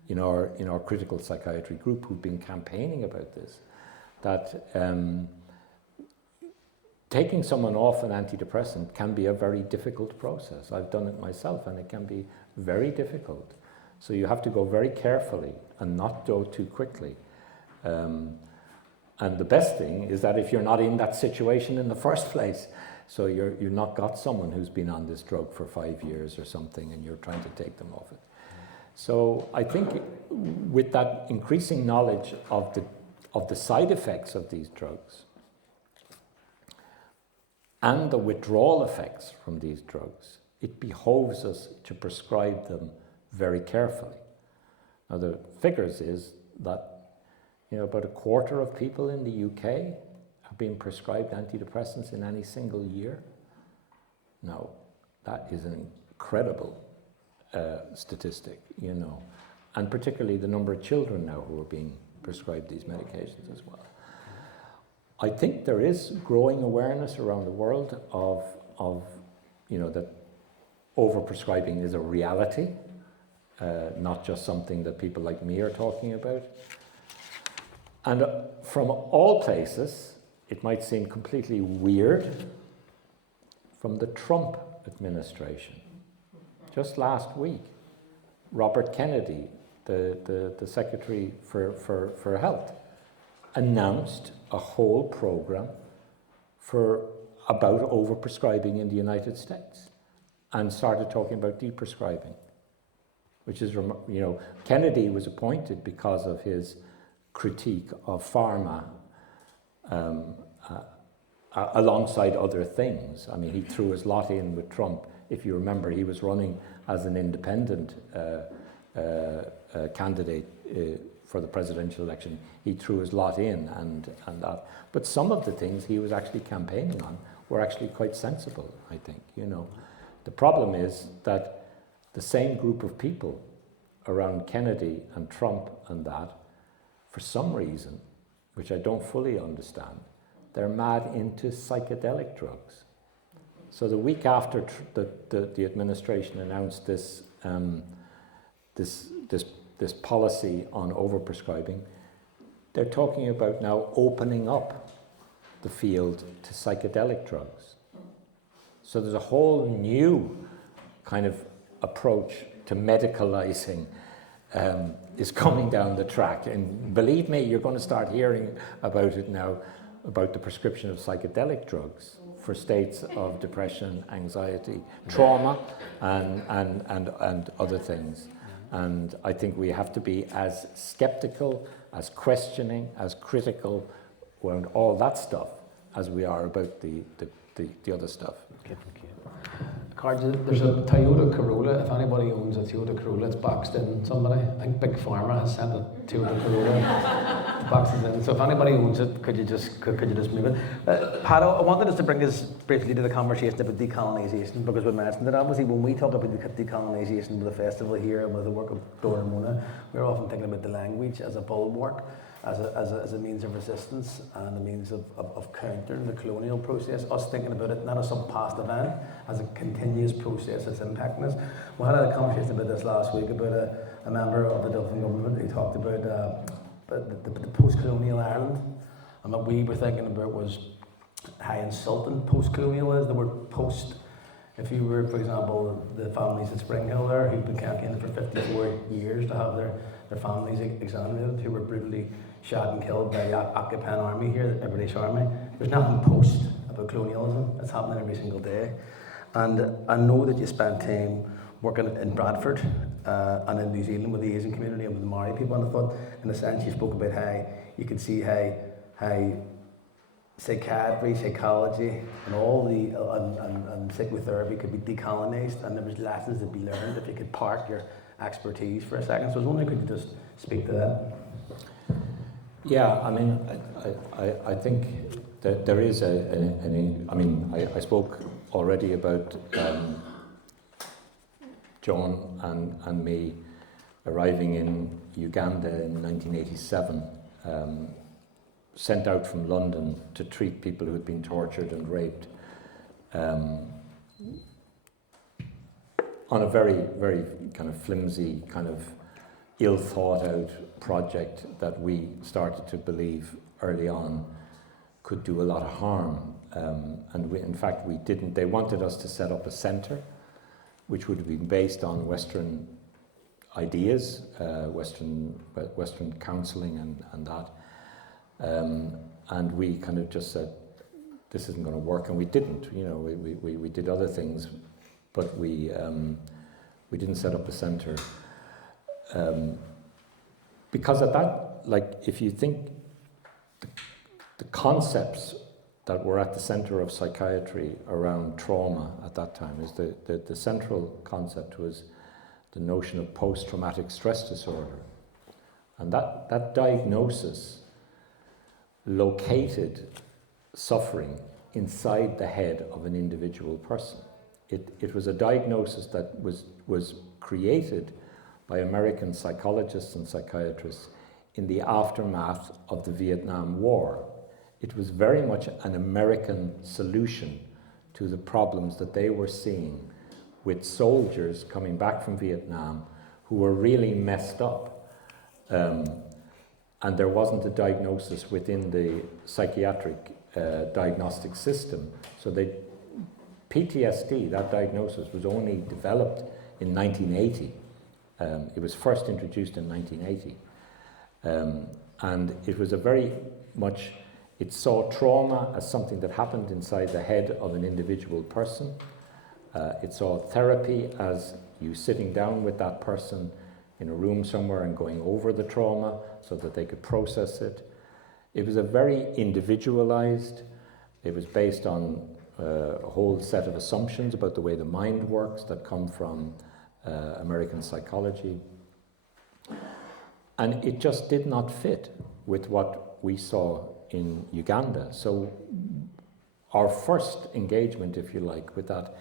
in our critical psychiatry group who've been campaigning about this, that taking someone off an antidepressant can be a very difficult process. I've done it myself, and it can be very difficult. So you have to go very carefully and not go too quickly. And the best thing is that if you're not in that situation in the first place, so you've not got someone who's been on this drug for 5 years or something, and you're trying to take them off it. So I think with that increasing knowledge of the side effects of these drugs and the withdrawal effects from these drugs, it behoves us to prescribe them very carefully. Now the figures is that about a quarter of people in the UK have been prescribed antidepressants in any single year. Now that is an incredible statistic, and particularly the number of children now who are being prescribed these medications as well. I think there is growing awareness around the world of that overprescribing is a reality, not just something that people like me are talking about. And from all places, it might seem completely weird, from the Trump administration. Just last week, Robert Kennedy, the Secretary for Health, announced a whole program about overprescribing in the United States and started talking about deprescribing, which is, Kennedy was appointed because of his critique of pharma alongside other things. I mean, he threw his lot in with Trump. If you remember, he was running as an independent candidate for the presidential election. He threw his lot in and that. But some of the things he was actually campaigning on were actually quite sensible, I think. The problem is that the same group of people around Kennedy and Trump and that, for some reason, which I don't fully understand, they're mad into psychedelic drugs. So the week after the administration announced this policy on overprescribing, they're talking about now opening up the field to psychedelic drugs. So there's a whole new kind of approach to medicalizing is coming down the track. And believe me, you're going to start hearing about it now about the prescription of psychedelic drugs for states of depression, anxiety, trauma, and other things. And I think we have to be as skeptical, as questioning, as critical around all that stuff as we are about the other stuff. Okay, thank you. Cards, there's a Toyota Corolla. If anybody owns a Toyota Corolla, it's boxed in. Somebody, I think Big Pharma has sent a Toyota Corolla. It's boxed in. So if anybody owns it, could you just move it? Pat, I wanted us to bring us briefly to the conversation about decolonisation, because we mentioned that obviously when we talk about decolonisation with the festival here and with the work of Glór and Móna, we're often thinking about the language as a bulwark, as a means of resistance and a means of countering the colonial process, us thinking about it not as some past event, as a continuous process that's impacting us. We had a conversation about this last week about a member of the Dublin government who talked about the post-colonial Ireland, and what we were thinking about was how insulting post-colonial is, the word post. If you were, for example, the families at Spring Hill there, who've been campaigning for 54 years to have their families exonerated, who were brutally shot and killed by the occupying army here, the British Army. There's nothing post about colonialism. It's happening every single day. And I know that you spent time working in Bradford and in New Zealand with the Asian community and with the Maori people, and I thought, in a sense, you spoke about how you could see how psychiatry, psychology, and all and psychotherapy could be decolonised, and there was lessons to be learned if you could park your expertise for a second. So I was wondering, could you just speak to that? Yeah, I mean, I think that there is I spoke already about John and me arriving in Uganda in 1987, sent out from London to treat people who had been tortured and raped, on a very, very kind of flimsy, kind of ill thought out project that we started to believe early on could do a lot of harm. And we, in fact, we didn't. They wanted us to set up a centre which would have been based on Western ideas, Western counselling and that. And we kind of just said, this isn't going to work, and we didn't. You know, we did other things, but we didn't set up a centre. Because at that, like, if you think the concepts that were at the centre of psychiatry around trauma at that time, is the central concept was the notion of post-traumatic stress disorder. And that diagnosis located suffering inside the head of an individual person. It was a diagnosis that was created by American psychologists and psychiatrists in the aftermath of the Vietnam War. It was very much an American solution to the problems that they were seeing with soldiers coming back from Vietnam who were really messed up. And there wasn't a diagnosis within the psychiatric diagnostic system. So PTSD, that diagnosis, was only developed in 1980. It was first introduced in 1980. And it was a very much, it saw trauma as something that happened inside the head of an individual person. It saw therapy as you sitting down with that person in a room somewhere and going over the trauma so that they could process it. It was a very individualized, it was based on a whole set of assumptions about the way the mind works that come from American psychology. And it just did not fit with what we saw in Uganda. So our first engagement, if you like, with that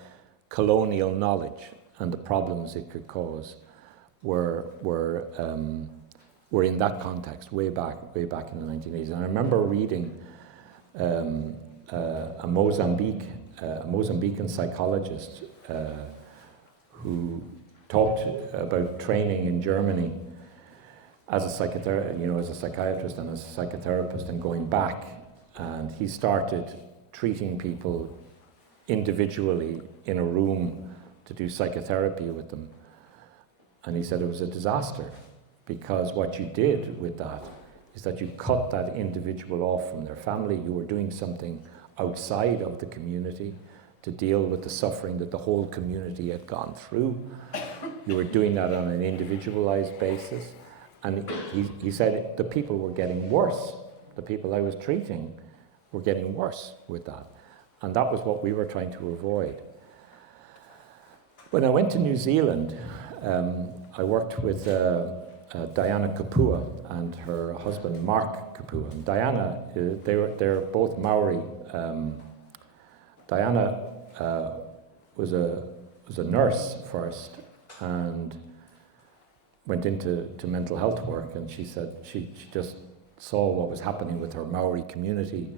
colonial knowledge and the problems it could cause were in that context way back in the 1980s. And I remember reading a Mozambican psychologist who talked about training in Germany as a psychiatrist and as a psychotherapist, and going back, and he started treating people individually in a room to do psychotherapy with them. And he said it was a disaster, because what you did with that is that you cut that individual off from their family. You were doing something outside of the community to deal with the suffering that the whole community had gone through. You were doing that on an individualized basis. And he said the people were getting worse. The people I was treating were getting worse with that. And that was what we were trying to avoid. When I went to New Zealand, I worked with Diana Kapua and her husband Mark Kapua. And Diana, they're both Maori. Diana was a nurse first and went into mental health work, and she said she just saw what was happening with her Maori community,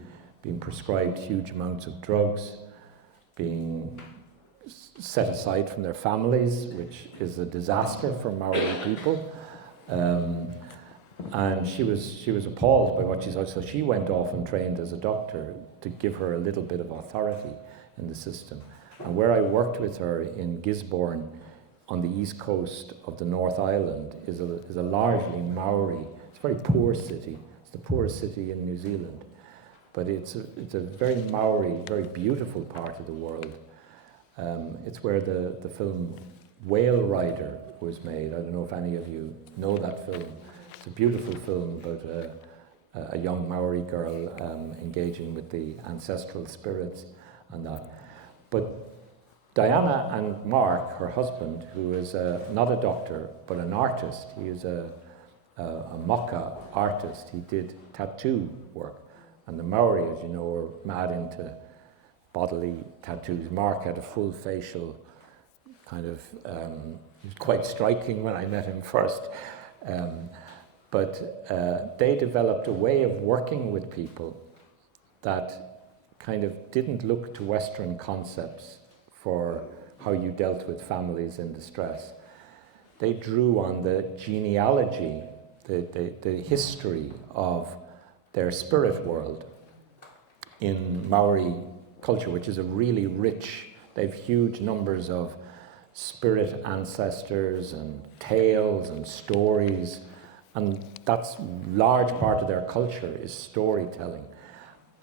being prescribed huge amounts of drugs, being set aside from their families, which is a disaster for Maori people. And she was appalled by what she saw, so she went off and trained as a doctor to give her a little bit of authority in the system. And where I worked with her in Gisborne, on the east coast of the North Island, is a largely Maori. It's a very poor city. It's the poorest city in New Zealand, but it's a very Maori, very beautiful part of the world. It's where the film Whale Rider was made. I don't know if any of you know that film. It's a beautiful film about a young Maori girl engaging with the ancestral spirits and that. But Diana and Mark, her husband, who is not a doctor but an artist, he is a Maka artist. He did tattoo work, and the Maori, as you know, were mad into bodily tattoos. Mark had a full facial kind of, he was quite striking when I met him first. But they developed a way of working with people that kind of didn't look to Western concepts for how you dealt with families in distress. They drew on the genealogy, the history of their spirit world in Maori culture, which is a really rich, they have huge numbers of spirit ancestors and tales and stories, and that's a large part of their culture is storytelling.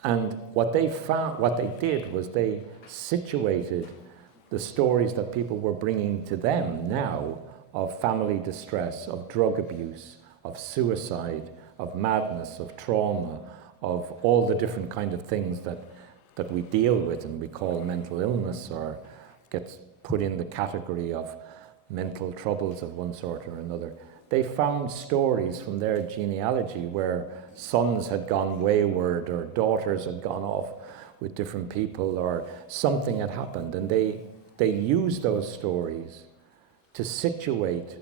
And what they did was they situated the stories that people were bringing to them now of family distress, of drug abuse, of suicide, of madness, of trauma, of all the different kind of things that we deal with and we call mental illness, or gets put in the category of mental troubles of one sort or another. They found stories from their genealogy where sons had gone wayward or daughters had gone off with different people or something had happened, and they used those stories to situate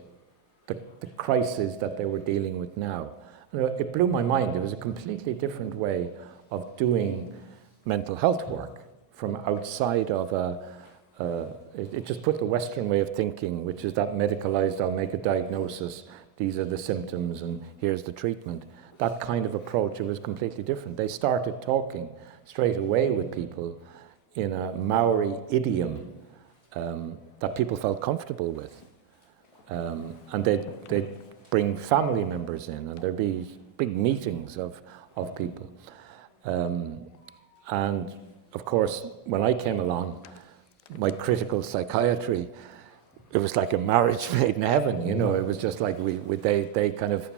the crisis that they were dealing with now. It blew my mind. It was a completely different way of doing mental health work from outside of it just put the Western way of thinking, which is that medicalized, I'll make a diagnosis, these are the symptoms and here's the treatment. That kind of approach, it was completely different. They started talking straight away with people in a Maori idiom that people felt comfortable with. And they'd bring family members in, and there'd be big meetings of people. And of course, when I came along, my critical psychiatry, it was like a marriage made in heaven, you know. It was just like they kind of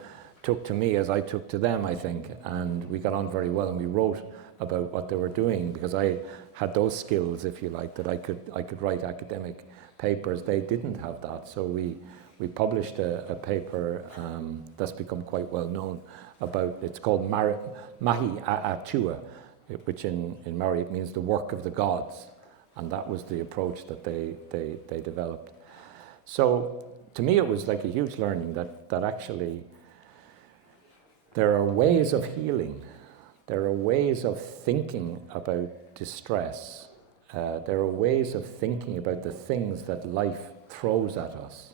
took to me as I took to them, I think, and we got on very well, and we wrote about what they were doing because I had those skills, if you like, that I could write academic papers. They didn't have that, so we published a paper that's become quite well known about, it's called Mahi Aatua, which in Maori it means the work of the gods, and that was the approach that they developed. So to me it was like a huge learning that actually there are ways of healing, there are ways of thinking about distress, there are ways of thinking about the things that life throws at us,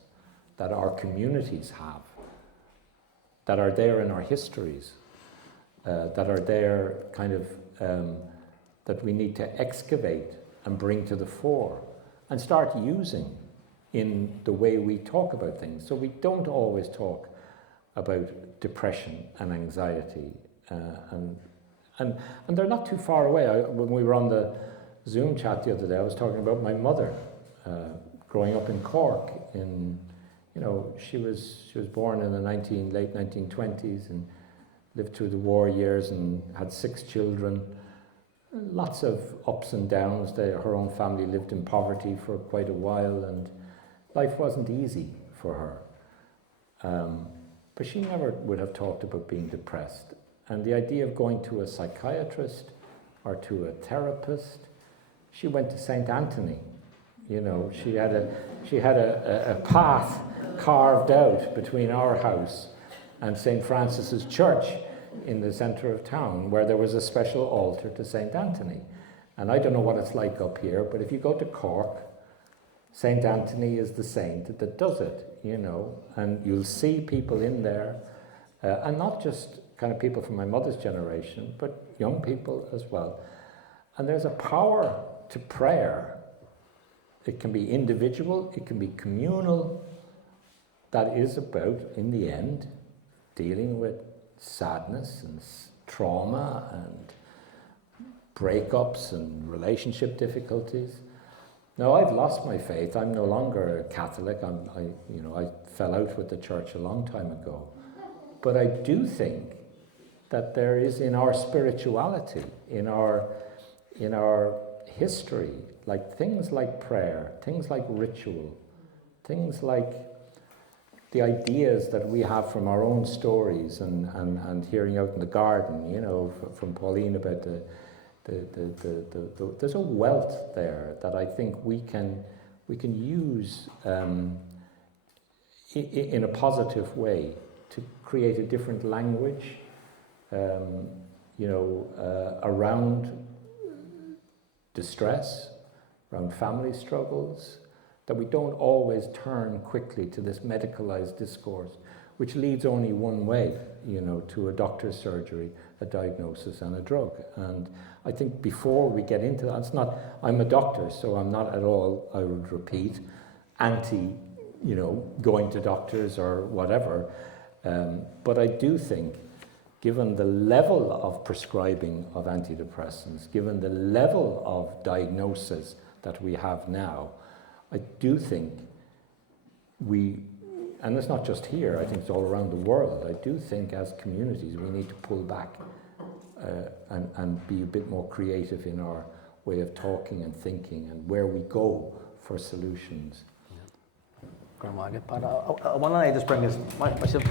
that our communities have, that are there in our histories, that are there kind of, that we need to excavate and bring to the fore and start using in the way we talk about things. So we don't always talk about depression and anxiety, and they're not too far away. When we were on the Zoom chat the other day, I was talking about my mother growing up in Cork. She was born in the late 1920s and lived through the war years and had 6 children. Lots of ups and downs. Her own family lived in poverty for quite a while, and life wasn't easy for her. But she never would have talked about being depressed. And the idea of going to a psychiatrist or to a therapist, she went to St. Anthony. She had a path carved out between our house and St. Francis's Church in the centre of town, where there was a special altar to St. Anthony. And I don't know what it's like up here, but if you go to Cork, St. Anthony is the saint that does it, and you'll see people in there, and not just kind of people from my mother's generation, but young people as well. And there's a power to prayer. It can be individual, it can be communal, that is about, in the end, dealing with sadness and trauma and breakups and relationship difficulties. Now, I've lost my faith. I'm no longer a Catholic. I fell out with the church a long time ago. But I do think that there is in our spirituality, in our history, like things like prayer, things like ritual, things like the ideas that we have from our own stories and hearing out in the garden, from Pauline about there's a wealth there that I think we can use in a positive way to create a different language, around distress, around family struggles, that we don't always turn quickly to this medicalized discourse, which leads only one way, to a doctor's surgery, a diagnosis and a drug. And I think before we get into that, I'm a doctor, so I'm not at all, I would repeat, anti, going to doctors or whatever. But I do think, given the level of prescribing of antidepressants, given the level of diagnosis that we have now, I do think and it's not just here, I think it's all around the world, I do think as communities we need to pull back and be a bit more creative in our way of talking and thinking and where we go for solutions. Gorma, I want to just bring this myself.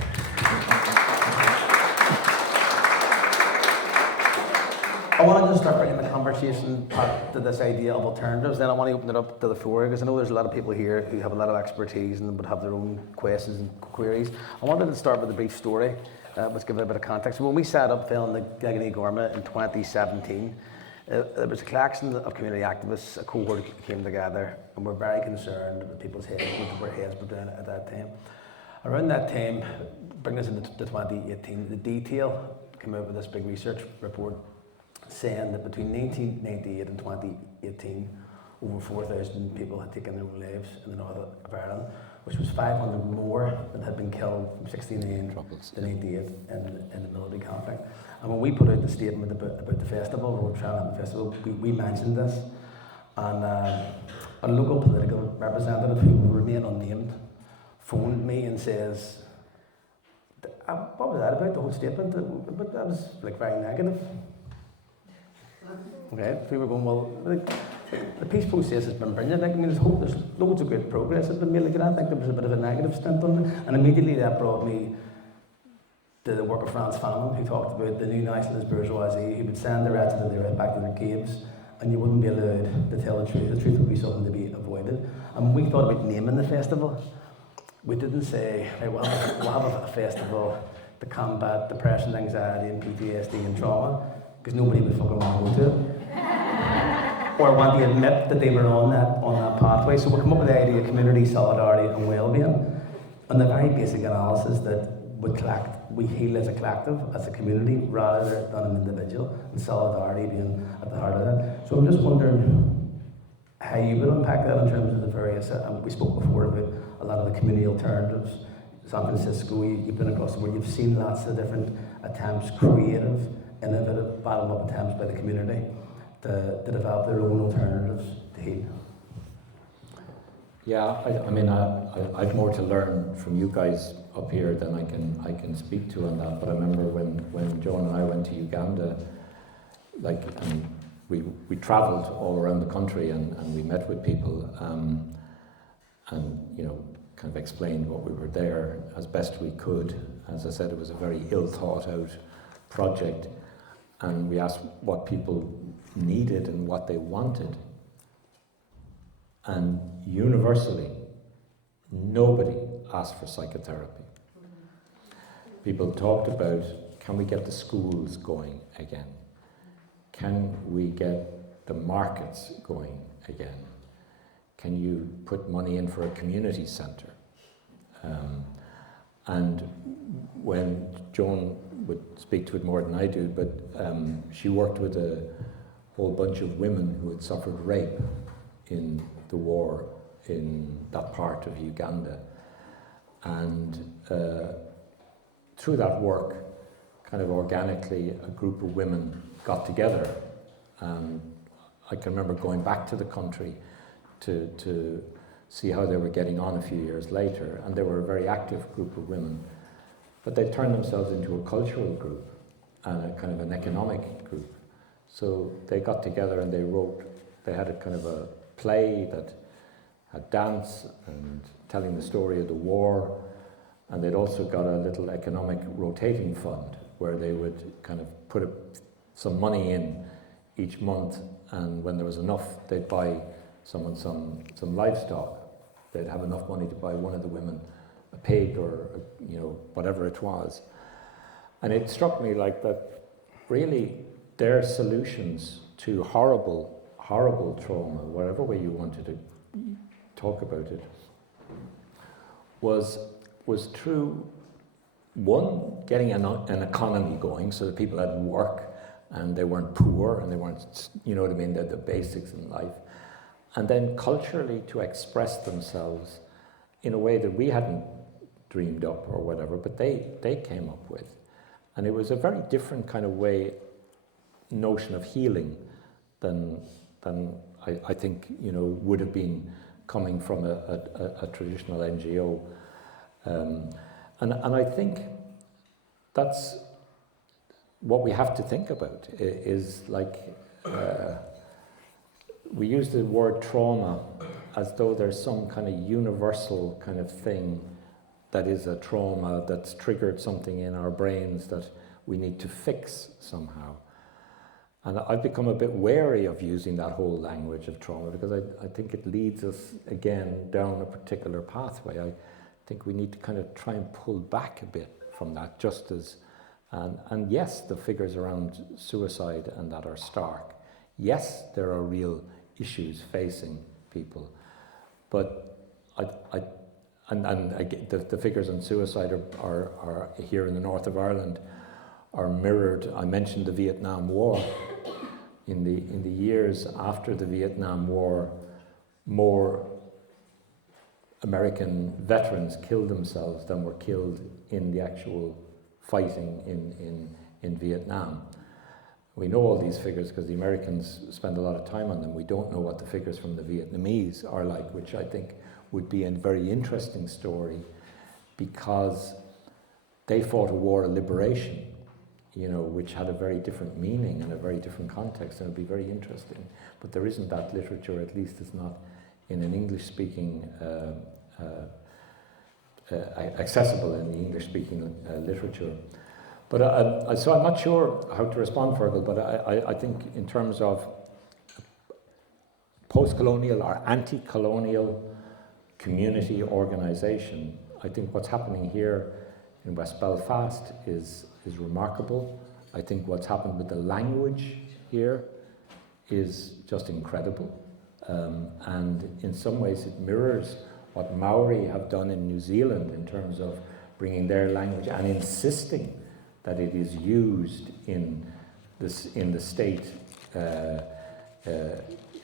I want to just start bringing the conversation back to this idea of alternatives. Then I want to open it up to the floor, because I know there's a lot of people here who have a lot of expertise and would have their own questions and queries. I wanted to start with a brief story, which give it a bit of context. When we set up Féile in the gCloigíní Gorma in 2017, there was a collection of community activists, a cohort came together, and were very concerned with people's heads, where heads were doing at that time. Around that time, bringing us into 2018, the Detail came out with this big research report saying that between 1998 and 2018, over 4,000 people had taken their own lives in the north of Ireland, which was 500 more than had been killed from 69 to 88 in the military conflict. And when we put out the statement about the festival, Road Trial Festival, we mentioned this, and a local political representative who will remain unnamed phoned me and says, what was that about, the whole statement? But that was like very negative. Okay, we were going, well, the peace process has been brilliant. There's loads of great progress has been made. I think there was a bit of a negative stint on it, and immediately that brought me to the work of Frantz Fanon, who talked about the new nationalist bourgeoisie who would send the wretched right back to their caves, and you wouldn't be allowed to tell the truth. The truth would be something to be avoided. And when we thought about naming the festival, we didn't say, right, well, we'll have a festival to combat depression, anxiety, and PTSD and trauma, because nobody would fucking want to go to it. Or want to admit that they were on that pathway. So we come up with the idea of community, solidarity and well-being. And the very basic analysis that we heal as a collective, as a community, rather than an individual, and solidarity being at the heart of that. So I'm just wondering how you would unpack that in terms of the various, we spoke before about a lot of the community alternatives, San Francisco, you've been across the world, you've seen lots of different attempts, creative, innovative, bottom-up attempts by the community to develop their own alternatives to heal. Yeah, I mean, I've more to learn from you guys up here than I can speak to on that. But I remember when Joan and I went to Uganda, like, we travelled all around the country and we met with people and, you know, kind of explained what we were there as best we could. As I said, it was a very ill thought out project, and we asked what people needed and what they wanted. And universally, nobody asked for psychotherapy. People talked about, can we get the schools going again? Can we get the markets going again? Can you put money in for a community centre? And when Joan would speak to it more than I do, but she worked with a whole bunch of women who had suffered rape in the war in that part of Uganda. And through that work, kind of organically, a group of women got together. And I can remember going back to the country to see how they were getting on a few years later. And they were a very active group of women. But they turned themselves into a cultural group and a kind of an economic group. So they got together and they had a kind of a play that had dance and telling the story of the war. And they'd also got a little economic rotating fund where they would kind of put some money in each month, and when there was enough, they'd buy someone some livestock. They'd have enough money to buy one of the women a pig or whatever it was. And it struck me like that really their solutions to horrible trauma, whatever way you wanted to talk about it, was through, one, getting an economy going so that people had work and they weren't poor and they weren't, you know what I mean, the basics in life. And then culturally to express themselves in a way that we hadn't dreamed up or whatever, but they came up with. And it was a very different kind of notion of healing than I think, would have been coming from a traditional NGO. And I think that's what we have to think about is like, we use the word trauma as though there's some kind of universal kind of thing that is a trauma that's triggered something in our brains that we need to fix somehow. And I've become a bit wary of using that whole language of trauma because I think it leads us again down a particular pathway. I think we need to kind of try and pull back a bit from that, just as, and yes, the figures around suicide and that are stark. Yes, there are real issues facing people, but the figures on suicide are here in the north of Ireland are mirrored. I mentioned the Vietnam War. In the years after the Vietnam War, more American veterans killed themselves than were killed in the actual fighting in Vietnam. We know all these figures because the Americans spend a lot of time on them. We don't know what the figures from the Vietnamese are like, which I think would be a very interesting story because they fought a war of liberation, which had a very different meaning and a very different context, and it would be very interesting. But there isn't that literature, at least it's not in an English-speaking, accessible in the English-speaking literature. But so I'm not sure how to respond, Feargal, but I think in terms of post-colonial or anti-colonial community organisation, I think what's happening here in West Belfast is remarkable. I think what's happened with the language here is just incredible. And in some ways it mirrors what Maori have done in New Zealand in terms of bringing their language and insisting that it is used in the state,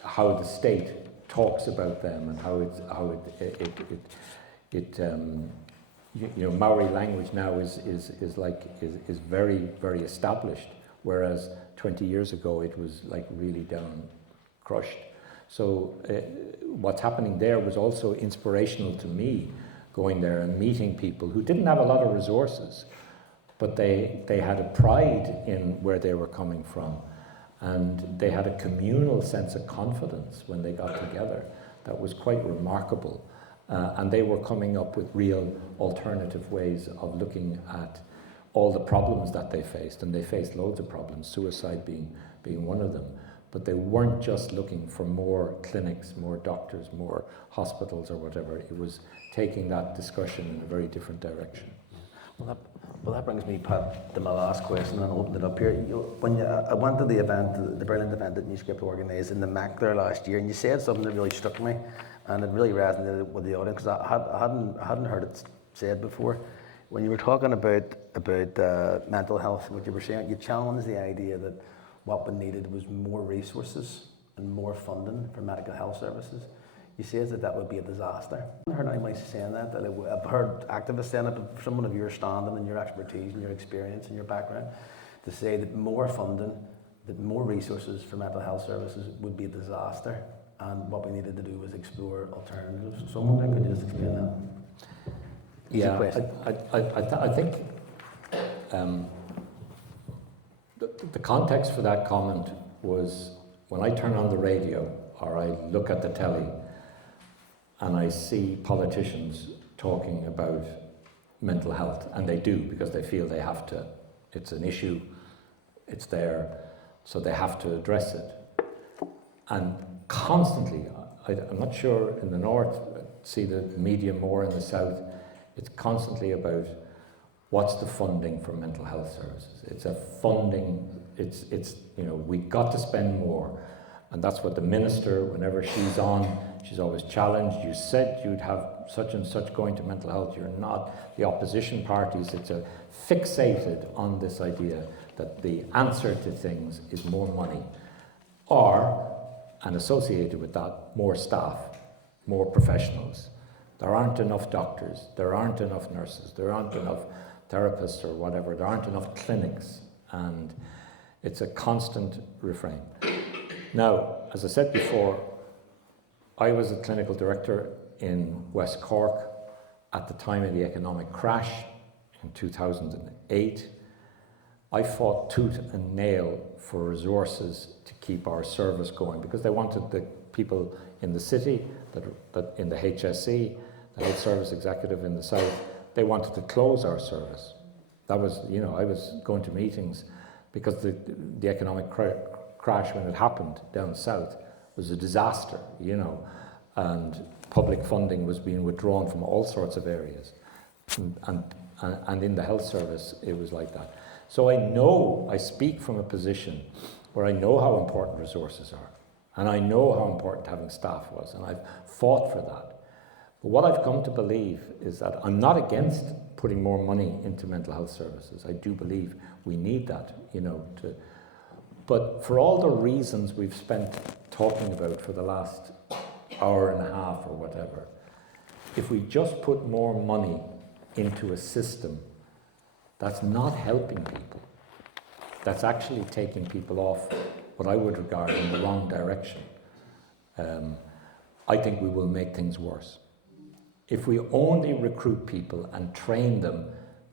how the state talks about them and how Maori language now is very, very established, whereas 20 years ago it was like really down crushed. So what's happening there was also inspirational to me, going there and meeting people who didn't have a lot of resources, but they had a pride in where they were coming from, and they had a communal sense of confidence when they got together that was quite remarkable. And they were coming up with real alternative ways of looking at all the problems that they faced, and they faced loads of problems, suicide being one of them. But they weren't just looking for more clinics, more doctors, more hospitals or whatever. It was taking that discussion in a very different direction. Well, that brings me, Pat, to my last question, and I'll open it up here. I went to the event, the brilliant event that Newscript organised in the Mac there last year, and you said something that really struck me, and it really resonated with the audience, because I hadn't heard it said before. When you were talking about mental health, what you were saying, you challenged the idea that what we needed was more resources and more funding for medical health services. You said that would be a disaster. I've heard anybody saying that. I've heard activists saying it, but someone of your standing and your expertise and your experience and your background, to say that more funding, that more resources for mental health services would be a disaster, and what we needed to do was explore alternatives. So I'm wondering, could you just explain that? Yeah, I think the context for that comment was when I turn on the radio or I look at the telly and I see politicians talking about mental health, and they do because they feel they have to. It's an issue, it's there, so they have to address it. And constantly, I'm not sure in the north, I see the media more in the south, it's constantly about what's the funding for mental health services. It's a funding, it's we got to spend more. And that's what the minister, whenever she's on, she's always challenged. You said you'd have such and such going to mental health, you're not. The opposition parties, it's fixated on this idea that the answer to things is more money. And associated with that, more staff, more professionals. There aren't enough doctors, there aren't enough nurses, there aren't enough therapists or whatever, there aren't enough clinics, and it's a constant refrain. Now, as I said before, I was a clinical director in West Cork at the time of the economic crash in 2008. I fought tooth and nail for resources to keep our service going, because they wanted the people in the city, that in the HSE, the Health Service Executive in the South, they wanted to close our service. That was, I was going to meetings because the economic crash when it happened down south was a disaster, and public funding was being withdrawn from all sorts of areas. And in the health service, it was like that. So I speak from a position where I know how important resources are, and I know how important having staff was, and I've fought for that. But what I've come to believe is that I'm not against putting more money into mental health services. I do believe we need that, but for all the reasons we've spent talking about for the last hour and a half or whatever, if we just put more money into a system that's not helping people, that's actually taking people off what I would regard in the wrong direction, I think we will make things worse. If we only recruit people and train them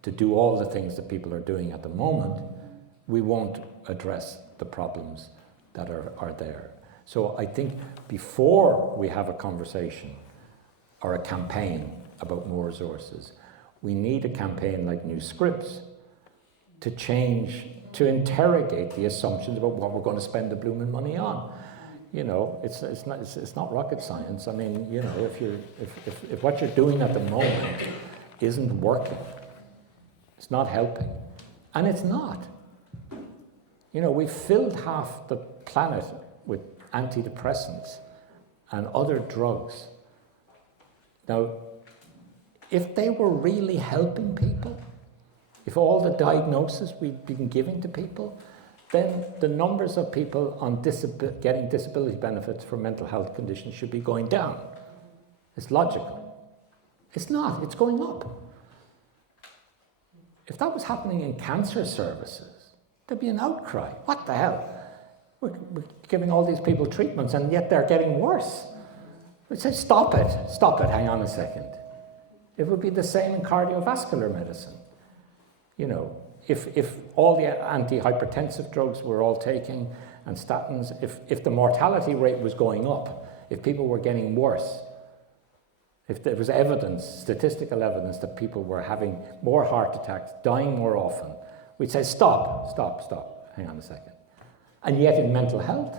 to do all the things that people are doing at the moment, we won't address the problems that are there. So I think before we have a conversation or a campaign about more resources, we need a campaign like New Scripts to change, to interrogate the assumptions about what we're going to spend the blooming money on. It's not rocket science. I mean, if what you're doing at the moment isn't working, it's not helping, and it's not. We've filled half the planet with antidepressants and other drugs. Now, if they were really helping people, if all the diagnoses we've been giving to people, then the numbers of people on getting disability benefits for mental health conditions should be going down. It's logical. It's not, it's going up. If that was happening in cancer services, there'd be an outcry. What the hell? We're giving all these people treatments and yet they're getting worse. We'd say, stop it, hang on a second. It would be the same in cardiovascular medicine. You know, if all the antihypertensive drugs we're all taking and statins, if the mortality rate was going up, if people were getting worse, if there was evidence, statistical evidence that people were having more heart attacks, dying more often, we'd say, stop, hang on a second. And yet in mental health,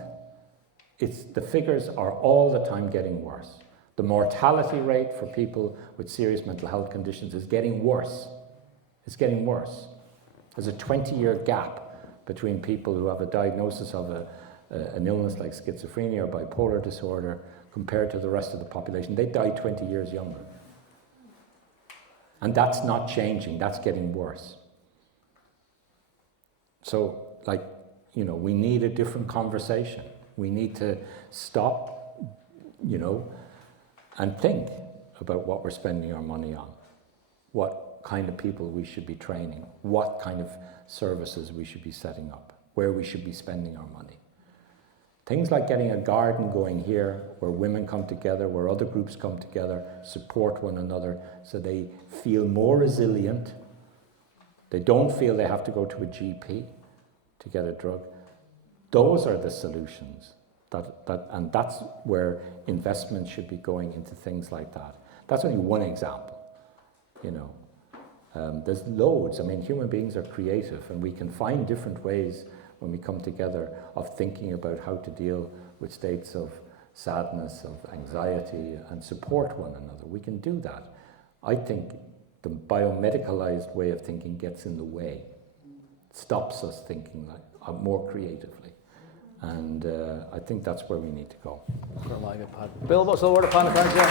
the figures are all the time getting worse. The mortality rate for people with serious mental health conditions is getting worse. It's getting worse. There's a 20-year gap between people who have a diagnosis of an illness like schizophrenia or bipolar disorder compared to the rest of the population. They die 20 years younger. And that's not changing, that's getting worse. So, like, you know, we need a different conversation. We need to stop, you know, and think about what we're spending our money on, what kind of people we should be training, what kind of services we should be setting up, where we should be spending our money. Things like getting a garden going here, where women come together, where other groups come together, support one another, so they feel more resilient. They don't feel they have to go to a GP to get a drug. Those are the solutions. And that's where investment should be going into things like that. That's only one example, you know. There's loads. I mean, human beings are creative, and we can find different ways when we come together of thinking about how to deal with states of sadness, of anxiety, and support one another. We can do that. I think the biomedicalized way of thinking gets in the way, stops us thinking like more creatively. And I think that's where we need to go. Bill, what's the word upon the friendship?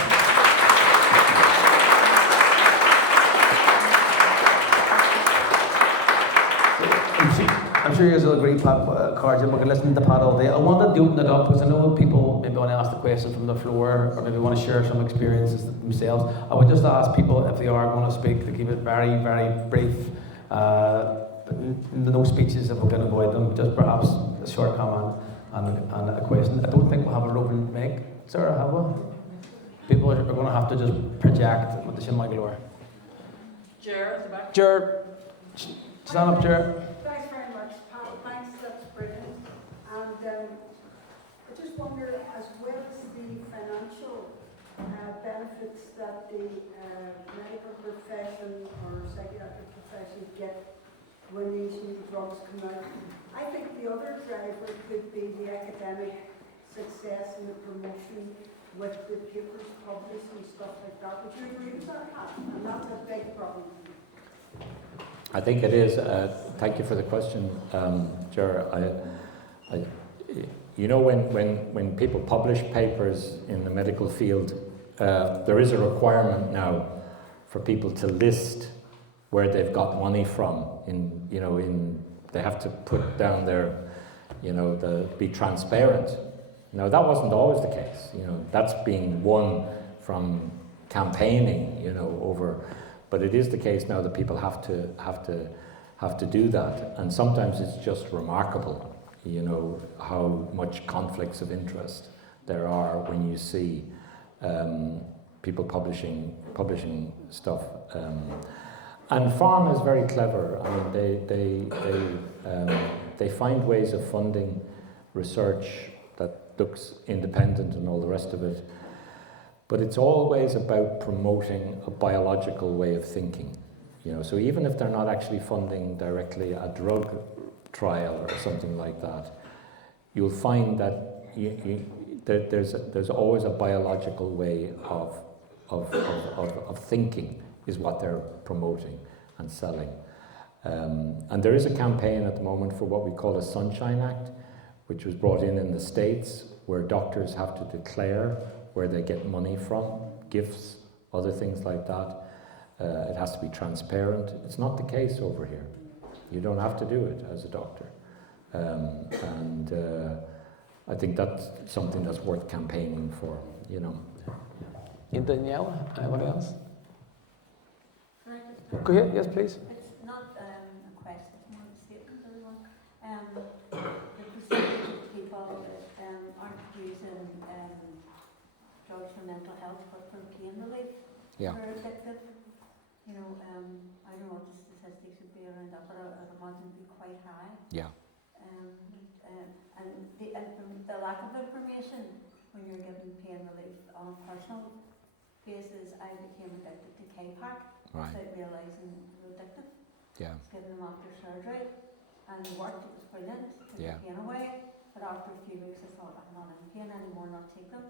I'm sure you guys will agree, Pat, Cards, we can listen to Pat all day. I wanted to open it up because I know people maybe want to ask the question from the floor or maybe want to share some experiences themselves. I would just ask people if they are going to speak to keep it very, very brief. No speeches if we can avoid them, just perhaps a short comment and a question. I don't think we'll have a roving mic, Sarah, have we? People are going to have to just project with the Shin Glór. Ger, at the back. Ger, stand up, Ger. Thanks very much, Pat. Thanks, that's brilliant. And I just wonder, as well as the financial benefits that the medical profession or psychiatric profession get when these new drugs come out, I think the other driver could be the academic success and the promotion with the papers published and stuff like that. Would you agree with that, Pat? And that's a big problem. I think it is. Thank you for the question, Ger. You know, when people publish papers in the medical field, there is a requirement now for people to list where they've got money from. They have to put down their, be transparent. Now that wasn't always the case. That's being won from campaigning, over. But it is the case now that people have to do that, and sometimes it's just remarkable, how much conflicts of interest there are when you see people publishing stuff. And Farm is very clever. I mean, they find ways of funding research that looks independent and all the rest of it. But it's always about promoting a biological way of thinking. So even if they're not actually funding directly a drug trial or something like that, you'll find that there's always a biological way of thinking is what they're promoting and selling. And there is a campaign at the moment for what we call a Sunshine Act, which was brought in the States, where doctors have to declare where they get money from, gifts, other things like that. It has to be transparent. It's not the case over here. You don't have to do it as a doctor. And I think that's something that's worth campaigning for, Danielle, anybody else? Can I just Go ahead, yes please. It's not using drugs for mental health, but for pain relief. Yeah. They're addictive. You know, I don't know what the statistics would be around that, but I'd imagine it'd be quite high. Yeah. And the lack of information when you're given pain relief on a personal basis, I became addicted to K-Pack without realising it was addictive. Yeah. I was given them after surgery, and it worked, it was brilliant, took Yeah. the pain away, but after a few weeks I thought, I'm not in pain anymore, not take them.